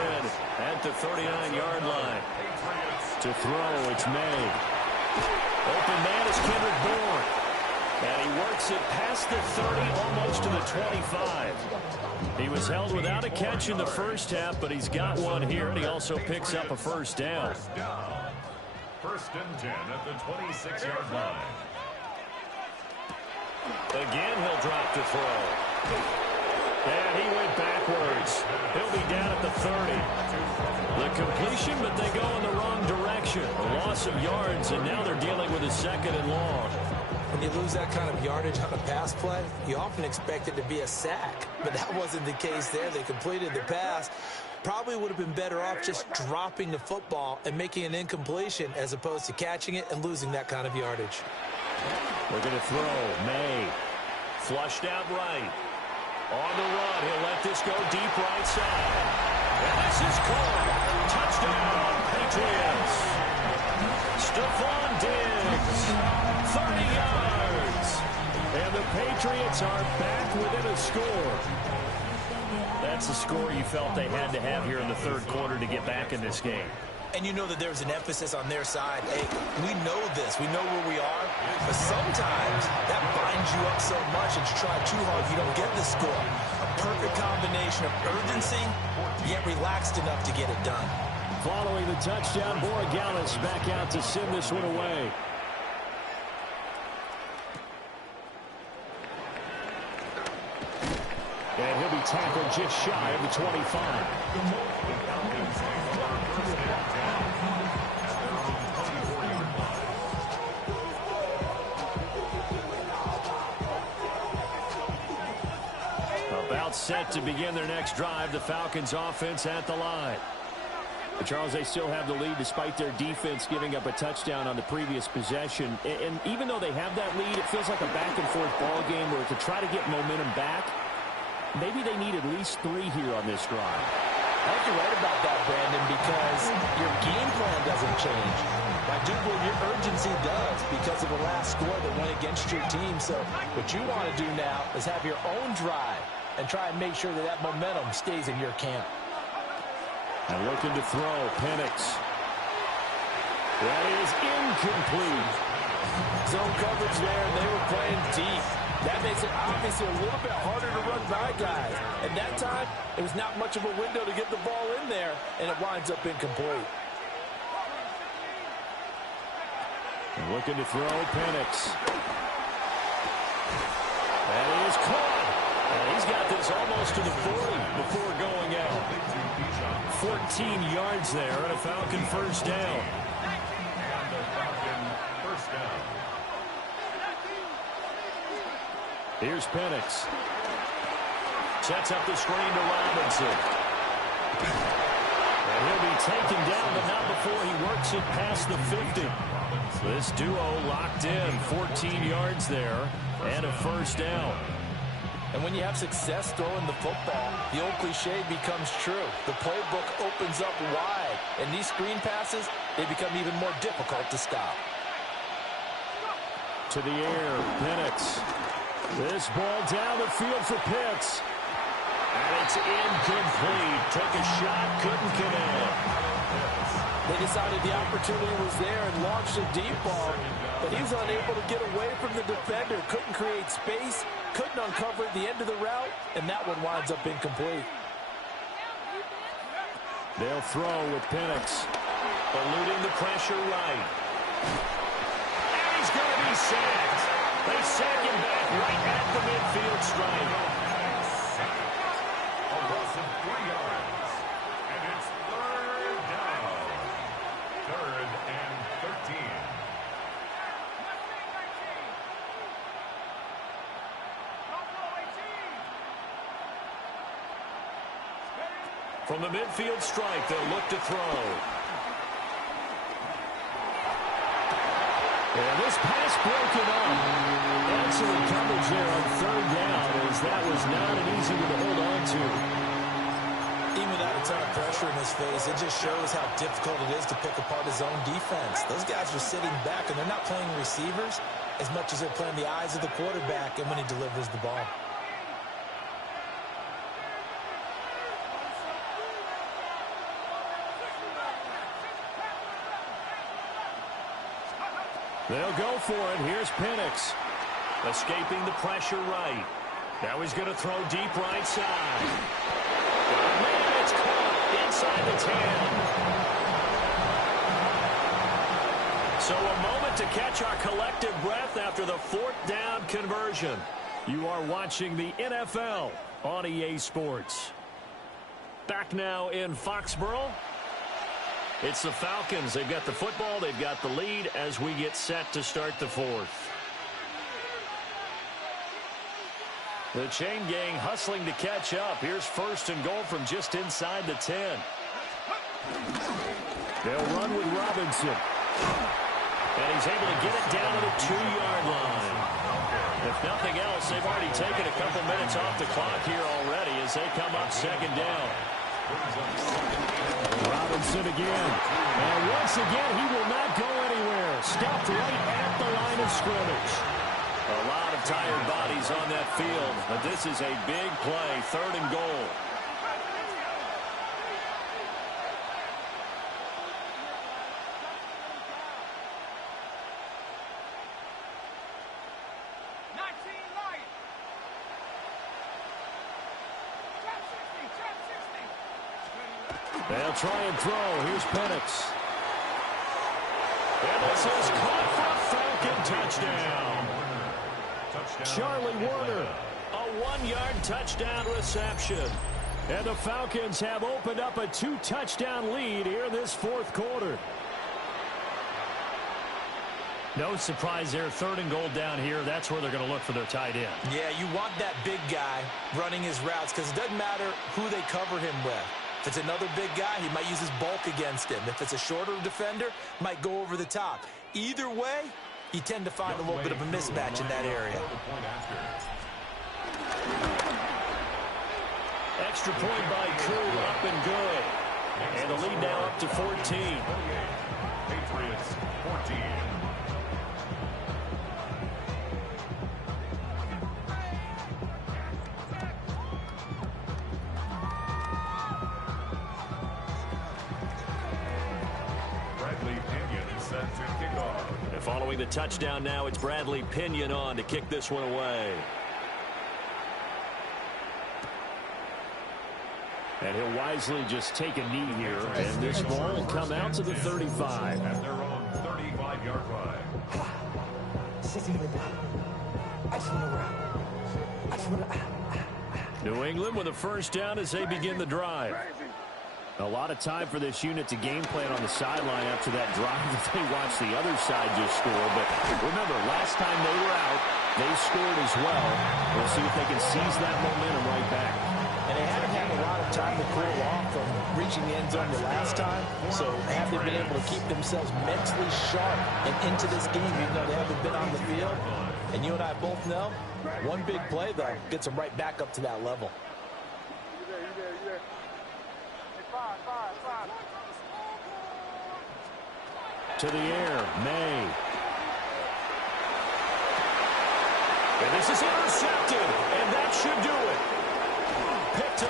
at the 39-yard line. To throw, it's May. Open man is Kendrick Bourne. And he works it past the 30, almost to the 25. He was held without a catch in the first half, but he's got one here, and he also picks up a first down. First and 10 at the 26-yard line. Again, he'll drop to throw. And he went backwards. He'll be down at the 30. The completion, but they go in the wrong direction. A loss of yards, and now they're dealing with a second and long. When you lose that kind of yardage on a pass play, you often expect it to be a sack. But that wasn't the case there. They completed the pass. Probably would have been better off just dropping the football and making an incompletion as opposed to catching it and losing that kind of yardage. We're going to throw. May. Flushed out right. On the run. He'll let this go deep right side. And this is caught. Touchdown, Patriots. Stephon Diggs. 30 yards. And the Patriots are back within a score. That's the score you felt they had to have here in the third quarter to get back in this game. And you know that there's an emphasis on their side. Hey, we know this. We know where we are. But sometimes that binds you up so much and you try too hard, you don't get the score. A perfect combination of urgency, yet relaxed enough to get it done. Following the touchdown, Borregales back out to send this one away. And he'll be tackled just shy of the 25. About set to begin their next drive, the Falcons offense at the line. But Charles, they still have the lead despite their defense giving up a touchdown on the previous possession. And even though they have that lead, it feels like a back-and-forth ball game where to try to get momentum back, maybe they need at least 3 here on this drive. I think you're right about that, Brandon, because your game plan doesn't change. I do believe your urgency does because of the last score that went against your team. So what you want to do now is have your own drive and try and make sure that that momentum stays in your camp. And looking to throw, Penix. That is incomplete. Zone coverage there, and they were playing deep. That makes it obviously a little bit harder to run by guys. And that time, it was not much of a window to get the ball in there, and it winds up incomplete. And looking to throw, Penix. That is caught. And he's got this almost to the 40 before going out. 14 yards there and a Falcon first down. Here's Penix. Sets up the screen to Robinson. And he'll be taken down, but not before he works it past the 50. This duo locked in. 14 yards there and a first down. And when you have success throwing the football, the old cliche becomes true. The playbook opens up wide. And these screen passes, they become even more difficult to stop. To the air, Penix. This ball down the field for Pitts. And it's incomplete. Took a shot, couldn't connect. They decided the opportunity was there and launched a deep ball, but he's unable to get away from the defender. Couldn't create space, couldn't uncover the end of the route, and that one winds up incomplete. They'll throw with Penix, eluding the pressure right. And he's going to be sacked. They sack him back right at the midfield stripe. A loss of 3 yards. And it's third down. 3rd and 13. From the midfield stripe, they'll look to throw. And this pass broken up. Excellent coverage there on 3rd down, as that was not an easy one to hold on to. Even without a ton of pressure in his face, it just shows how difficult it is to pick apart his own defense. Those guys are sitting back, and they're not playing receivers as much as they're playing the eyes of the quarterback and when he delivers the ball. They'll go for it. Here's Penix, escaping the pressure right. Now he's going to throw deep right side. Oh, man, it's caught inside the 10. So a moment to catch our collective breath after the 4th down conversion. You are watching the NFL on EA Sports. Back now in Foxborough. It's the Falcons. They've got the football. They've got the lead as we get set to start the 4th. The chain gang hustling to catch up. Here's 1st and goal from just inside the 10. They'll run with Robinson. And he's able to get it down to the 2-yard line. If nothing else, they've already taken a couple minutes off the clock here already as they come up 2nd down. Robinson again. And once again, he will not go anywhere. Stopped right at the line of scrimmage. A lot of tired bodies on that field, but this is a big play, 3rd and goal. They'll try and throw. Here's Penix. And this is caught for a Falcon touchdown. Charlie Warner, a 1-yard touchdown reception. And the Falcons have opened up a 2-touchdown lead here in this 4th quarter. No surprise there, 3rd and goal down here. That's where they're going to look for their tight end. Yeah, you want that big guy running his routes because it doesn't matter who they cover him with. If it's another big guy, he might use his bulk against him. If it's a shorter defender, might go over the top. Either way, you tend to find a little bit of a mismatch in that area. Extra point by Koo, up and good. And the lead now up to 14. Patriots 14. And following the touchdown now, it's Bradley Pinion on to kick this one away. And he'll wisely just take a knee here, and this ball will come out to the 35. At their own 35-yard line. New England with a 1st down as they begin the drive. A lot of time for this unit to game plan on the sideline after that drive that they watched the other side just score. But remember, last time they were out, they scored as well. We'll see if they can seize that momentum right back. And they haven't had a lot of time to cool off from reaching the end zone the last time. So have they been able to keep themselves mentally sharp and into this game even though they haven't been on the field? And you and I both know, one big play, though, gets them right back up to that level. To the air, May. And this is intercepted, and that should do it. Picked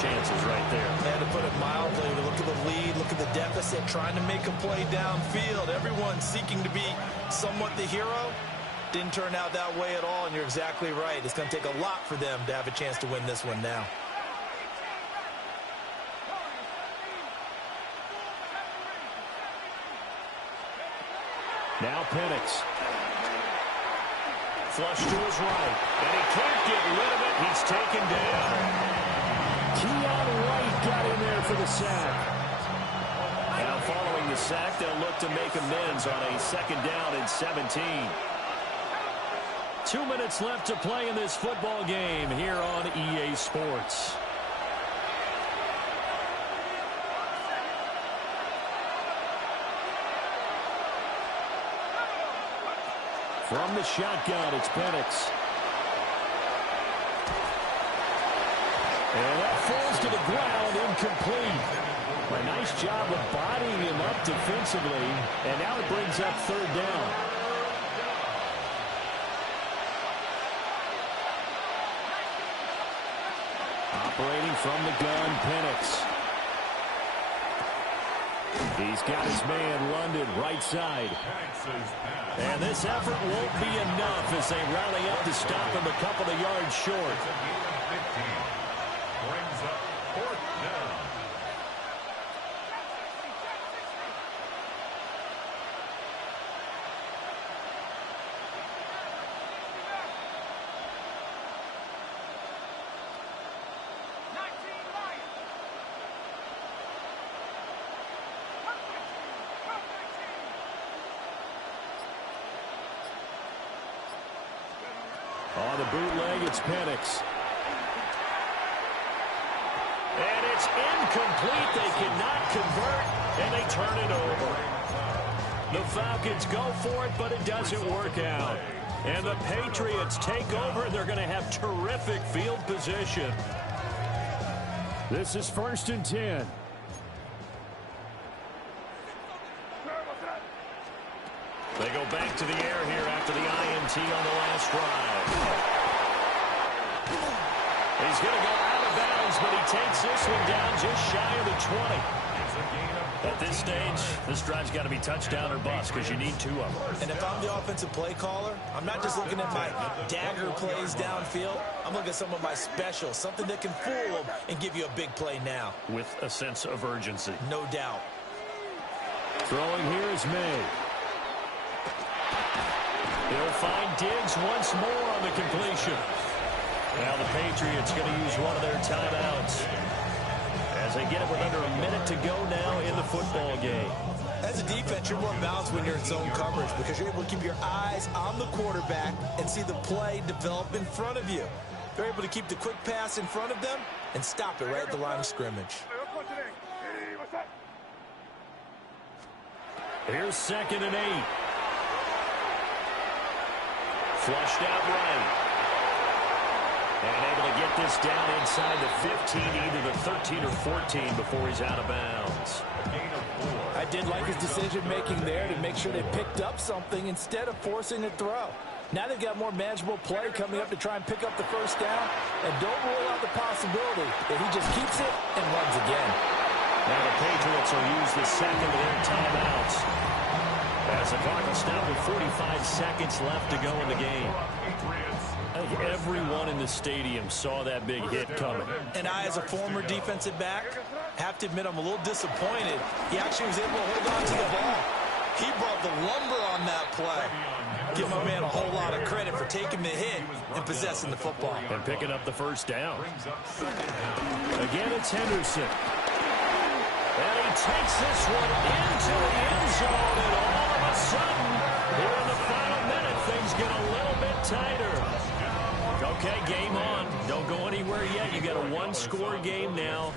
chances right there. And to put it mildly, look at the lead, look at the deficit, trying to make a play downfield. Everyone seeking to be somewhat the hero. Didn't turn out that way at all, and you're exactly right. It's going to take a lot for them to have a chance to win this one now. Now Penix. Flush to his right. And he can't get rid of it. He's taken down. Keon White got in there for the sack. Now following the sack, they'll look to make amends on a 2nd down and 17. 2 minutes left to play in this football game here on EA Sports. From the shotgun, it's Penix. And that falls to the ground, incomplete. A nice job of bodying him up defensively, and now it brings up 3rd down. Operating from the gun, Penix. He's got his man, London, right side. And this effort won't be enough as they rally up to stop him a couple of yards short. Brings up 4th down. On the bootleg, it's Penix. And it's incomplete. They cannot convert, and they turn it over. The Falcons go for it, but it doesn't work out. And the Patriots take over. They're going to have terrific field position. This is 1st and 10. They go back to the air here after the INT on the last drive. He's going to go out of bounds, but he takes this one down just shy of the 20. At this stage, this drive's got to be touchdown or bust because you need 2 of them. And if I'm the offensive play caller, I'm not just looking at my dagger plays downfield. I'm looking at some of my specials, something that can fool them and give you a big play now. With a sense of urgency. No doubt. Throwing here is May. He'll find Diggs once more on the completion. Now the Patriots going to use one of their timeouts as they get it with under a minute to go now in the football game. As a defense, you're more balanced when you're in zone coverage because you're able to keep your eyes on the quarterback and see the play develop in front of you. They're able to keep the quick pass in front of them and stop it right at the line of scrimmage. Here's 2nd and 8. Flushed out right. And able to get this down inside the 15, either the 13 or 14 before he's out of bounds. I did like his decision-making there to make sure they picked up something instead of forcing a throw. Now they've got more manageable play coming up to try and pick up the 1st down. And don't rule out the possibility that he just keeps it and runs again. Now the Patriots will use the 2nd of their timeouts as the clock will stop with 45 seconds left to go in the game. I think everyone in the stadium saw that big hit coming. And I, as a former defensive back, have to admit I'm a little disappointed. He actually was able to hold on to the ball. He brought the lumber on that play. Give my man a whole lot of credit for taking the hit and possessing the football. And picking up the 1st down. Again, it's Henderson. And he takes this one into the end zone, and all of a sudden, here in the final minute, things get a little bit tighter. Okay, game on. Don't go anywhere yet. You got a 1-score game now.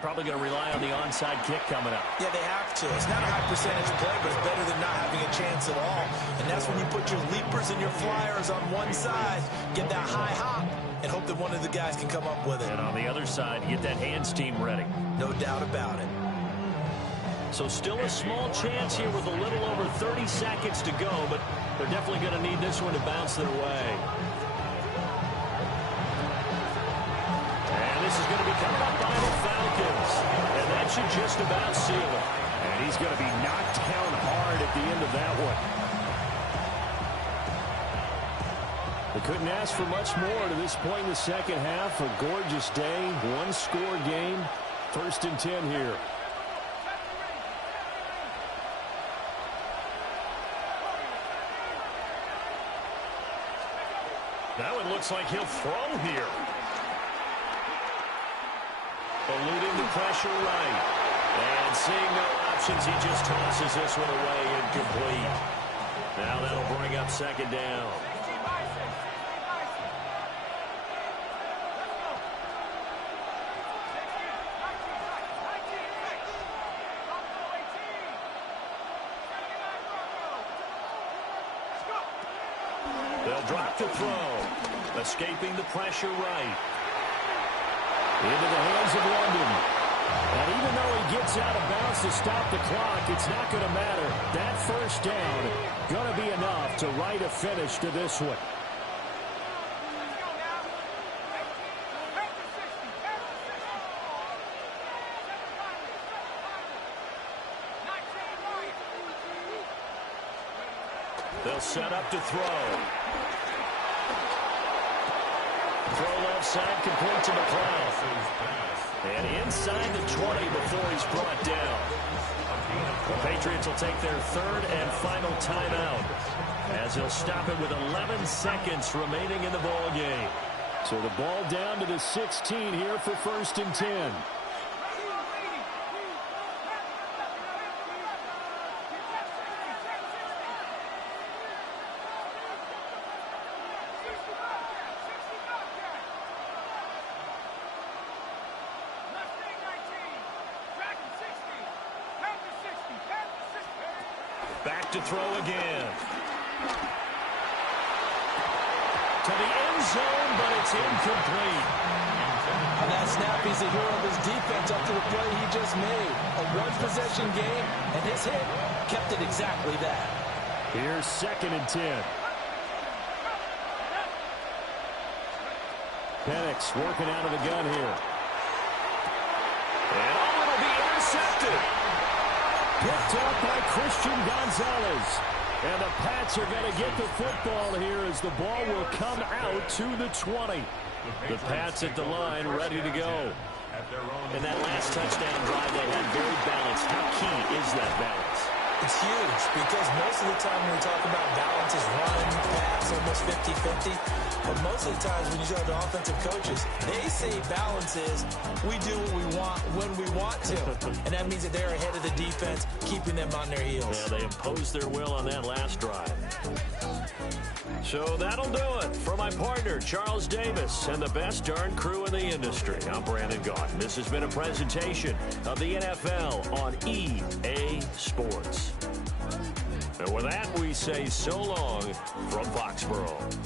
Probably going to rely on the onside kick coming up. Yeah, they have to. It's not a high percentage play, but it's better than not having a chance at all. And that's when you put your leapers and your flyers on one side, get that high hop, and hope that one of the guys can come up with it. And on the other side, get that hands team ready. No doubt about it. So still a small chance here with a little over 30 seconds to go, but they're definitely going to need this one to bounce their way. And this is going to be coming up by the Falcons. And that should just about seal it. And he's going to be knocked down hard at the end of that one. They couldn't ask for much more to this point in the second half. A gorgeous day, one-score game. 1st and 10 here. That one looks like he'll throw here. Eluding the pressure right. And seeing no options, he just tosses this one away incomplete. Now that'll bring up 2nd down. They'll drop to throw. Escaping the pressure right. Into the hands of London. And even though he gets out of bounds to stop the clock, it's not going to matter. That 1st down going to be enough to write a finish to this one. They'll set up to throw. Throw left side, complete to McLeod. And inside the 20 before he's brought down. The Patriots will take their 3rd and final timeout as they'll stop it with 11 seconds remaining in the ball game. So the ball down to the 16 here for 1st and 10. Back to throw again. To the end zone, but it's incomplete. On that snap, he's a hero of his defense up to the play he just made. A one-possession game, and his hit kept it exactly that. Here's 2nd and 10. Penix working out of the gun here. And it'll be intercepted. Picked up by Christian Gonzalez. And the Pats are going to get the football here as the ball will come out to the 20. The Pats at the line ready to go. In that last touchdown drive, they had very balanced. How key is that balance? It's huge because most of the time when we talk about balance is run, pass, almost 50-50. But most of the times when you talk to offensive coaches, they say balance is we do what we want when we want to. And that means that they're ahead of the defense, keeping them on their heels. Yeah, they imposed their will on that last drive. So that'll do it for my partner, Charles Davis, and the best darn crew in the industry. I'm Brandon Gaudin. This has been a presentation of the NFL on EA Sports. And with that, we say so long from Foxborough.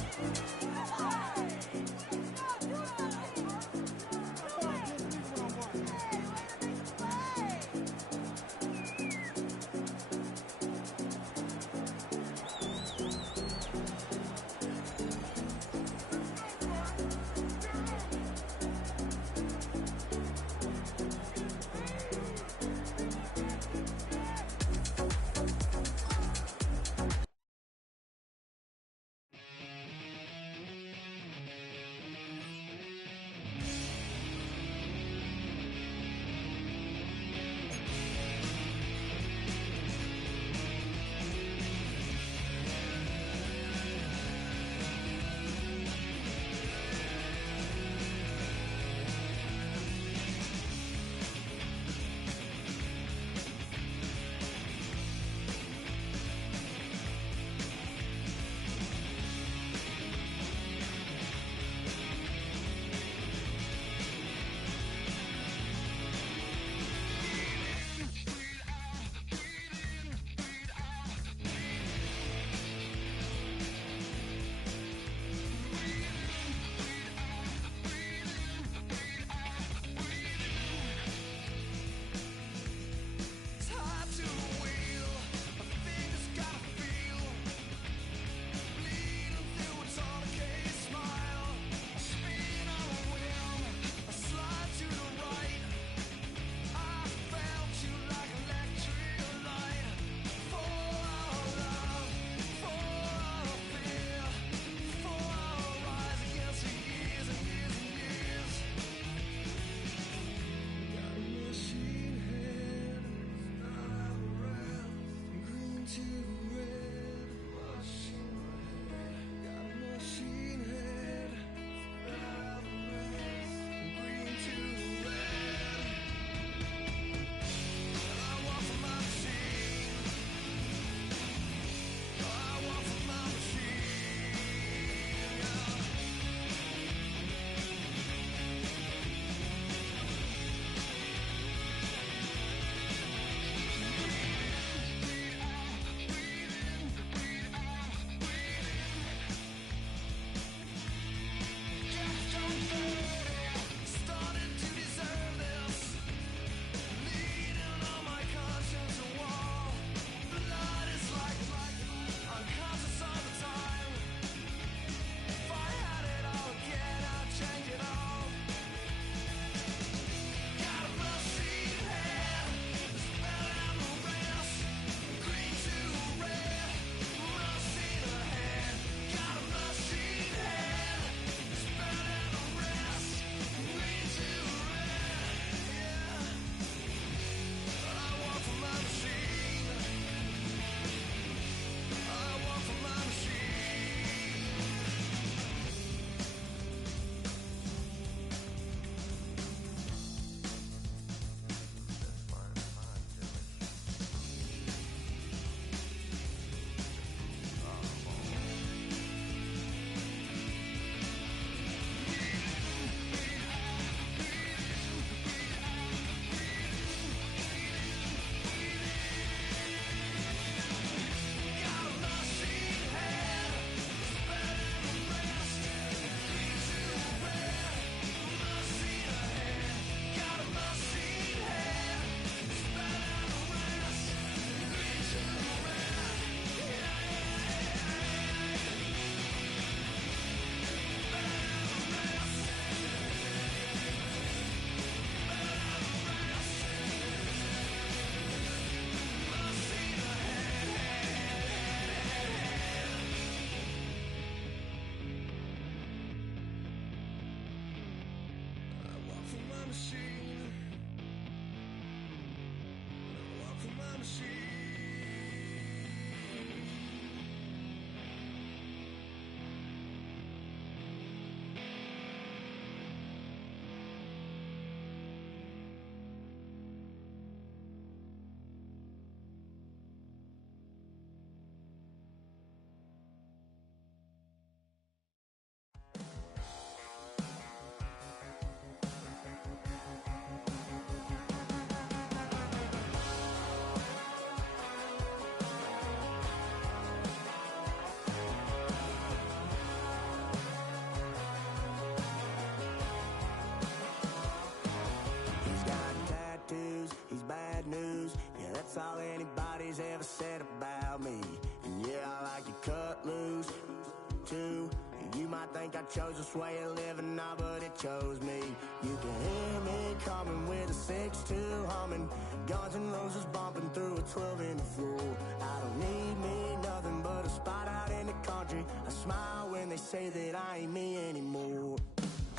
think I chose this way of living, nah, but it chose me. You can hear me coming with a 6-2 humming, Guns N' Roses bumping through a 12 in the floor. I don't need me nothing but a spot out in the country. I smile when they say that I ain't me anymore.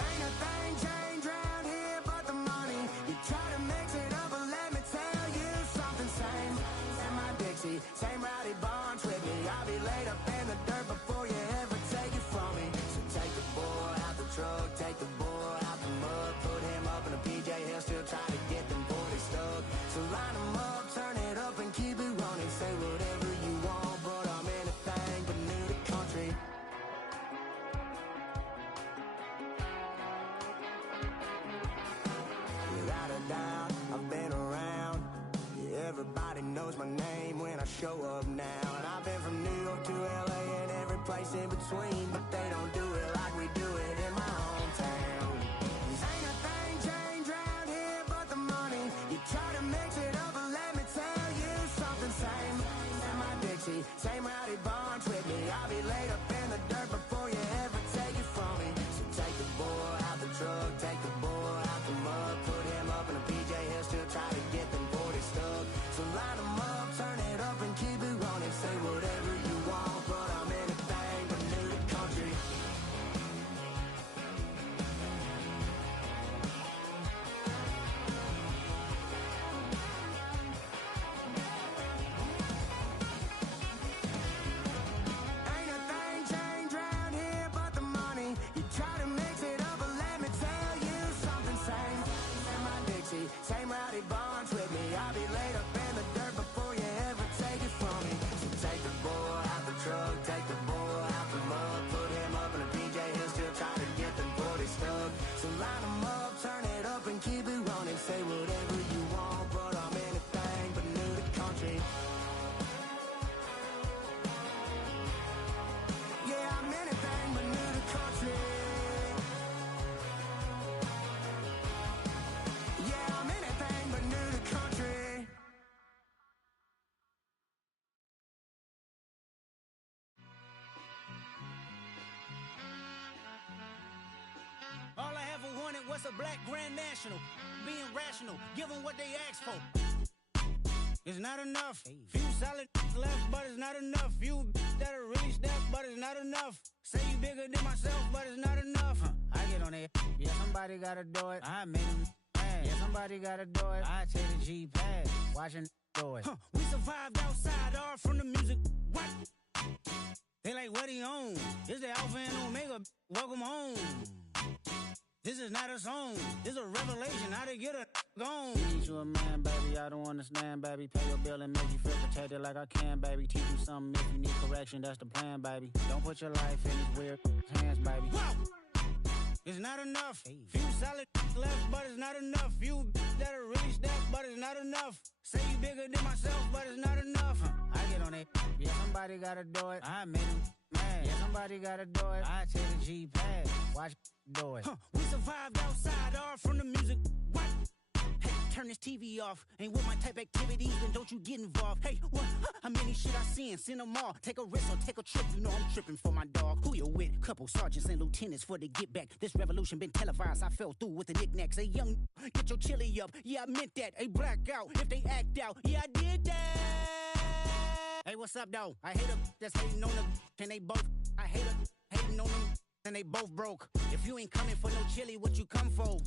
Ain't a thing changed around here but the money. You try to mix it up, but let me tell you something. Same in my Dixie, same rowdy bunch with me. I'll be laid up in the dirt before you ever take it from me. So take the boy out the truck, take the boy out the mud, put him up in a PJ, he'll still try to get them 40 stuck. So line him up, turn it up and keep it running. Say whatever you want, but I'm anything but new to country. Without a doubt, I've been around. Yeah, everybody knows my name when I show up now. And I've been from New York to LA and every place in between, but they don't do it like we do it in my hometown. Ain't a thing changed around here but the money. You try to mix it up, but let me tell you something. Same in my Dixie, same rowdy bunch with me. I'll be laid up in the dirt before you ever take it from me. So take the boy out the truck, take the boy out the mud, put him up in a PJ, he'll still try to get them 40 stuck. So line him up, turn it up and keep it running. Say whatever you want, but I'm anything but new to country. Ain't a thing changed around here but the money. You try to mix it up, but let me tell you something. Same in my Dixie, same rowdy bunch with me. I'll be laid up in the dirt before you ever take it from me. So take the boy out the truck, take the boy out the mud, put him up in a PJ, he'll still try to get them 40 stuck. So line him up, turn it up and keep it running. Say whatever you want, but I'm anything but new to country. Yeah, I'm anything but new to country. Yeah, I'm anything but new to country. All I ever wanted was a black Grand National. Being rational, give them what they ask for. It's not enough. Few solid left, but it's not enough. Few that'll really step, but it's not enough. Say you bigger than myself, but it's not enough. I get on it. Yeah, somebody gotta do it. I made him mad. Yeah, somebody gotta do it. I take the G-pad. Watching do it. We survived outside, all from the music. What? They like, what he on? This the Alpha and Omega. Welcome home. This is not a song. This is a revelation. How to get a gone. Need you a man, baby. I don't understand, baby. Pay your bill and make you feel protected like I can, baby. Teach you something if you need correction. That's the plan, baby. Don't put your life in these weird hands, baby. Whoa! It's not enough. Few solid left, but it's not enough. Few that'll really step, but it's not enough. Say you bigger than myself, but it's not enough. I get on it. Yeah, somebody gotta do it. I made him mad. Yeah, somebody gotta do it. I take the G-pad. Watch do it. We survived outside, all from the music. What? Hey, turn this TV off. Ain't with my type activities, then don't you get involved. Hey, what? How many shit I seen? Send them all. Take a risk or take a trip. You know I'm tripping for my dog. Who you with? Couple sergeants and lieutenants for the get back. This revolution been televised. I fell through with the knickknacks. Hey, young, get your chili up. Yeah, I meant that. Hey, black out if they act out. Yeah, I did that. Hey, what's up, though? I hate them that's hating on them, and they both. I hate them hating on them, and they both broke. If you ain't coming for no chili, what you come for?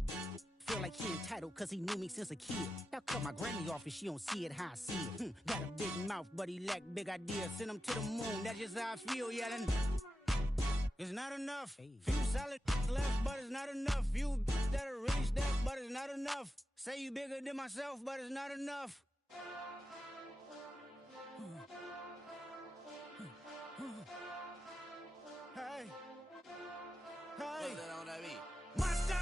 Feel like he entitled cause he knew me since a kid. I cut my granny off and she don't see it how I see it. Got a big mouth, but he lack big ideas. Send him to the moon, that's just how I feel, yelling. It's not enough. Few solid left, but it's not enough. Few that'll really step, but it's not enough. Say you bigger than myself, but it's not enough. Hey. Hey. Mustard!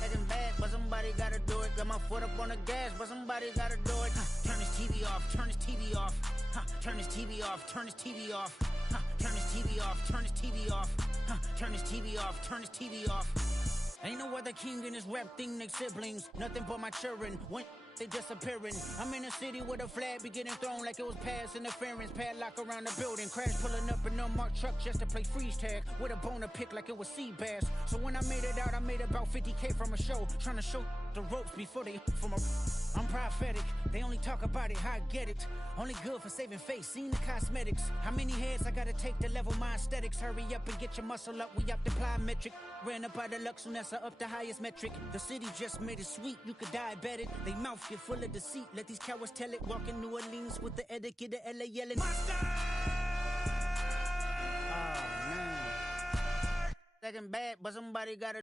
Heading back, but somebody gotta do it. Got my foot up on the gas, but somebody gotta do it. Turn this TV off, turn this TV off. Turn this TV off, turn this TV off. Turn this TV off, turn this TV off. Turn this TV off, turn this TV off. Ain't no other king in this rap thing, they siblings. Nothing but my children. One they disappearing. I'm in a city where the flag be getting thrown like it was pass interference. Padlock around the building. Crash pulling up an unmarked truck just to play freeze tag. With a boner pick like it was sea bass. So when I made it out, I made about 50K from a show. Trying to show the ropes before they from a... I'm prophetic. They only talk about it, how I get it. Only good for saving face, seen the cosmetics. How many heads I gotta take to level my aesthetics? Hurry up and get your muscle up, we have to apply metric. Ran up out of luck, soon as I up the highest metric. The city just made it sweet, you could diabetic. They mouth get full of deceit, let these cowards tell it. Walk in New Orleans with the etiquette of LA yelling. Monster! Oh, man. Second bad, but somebody gotta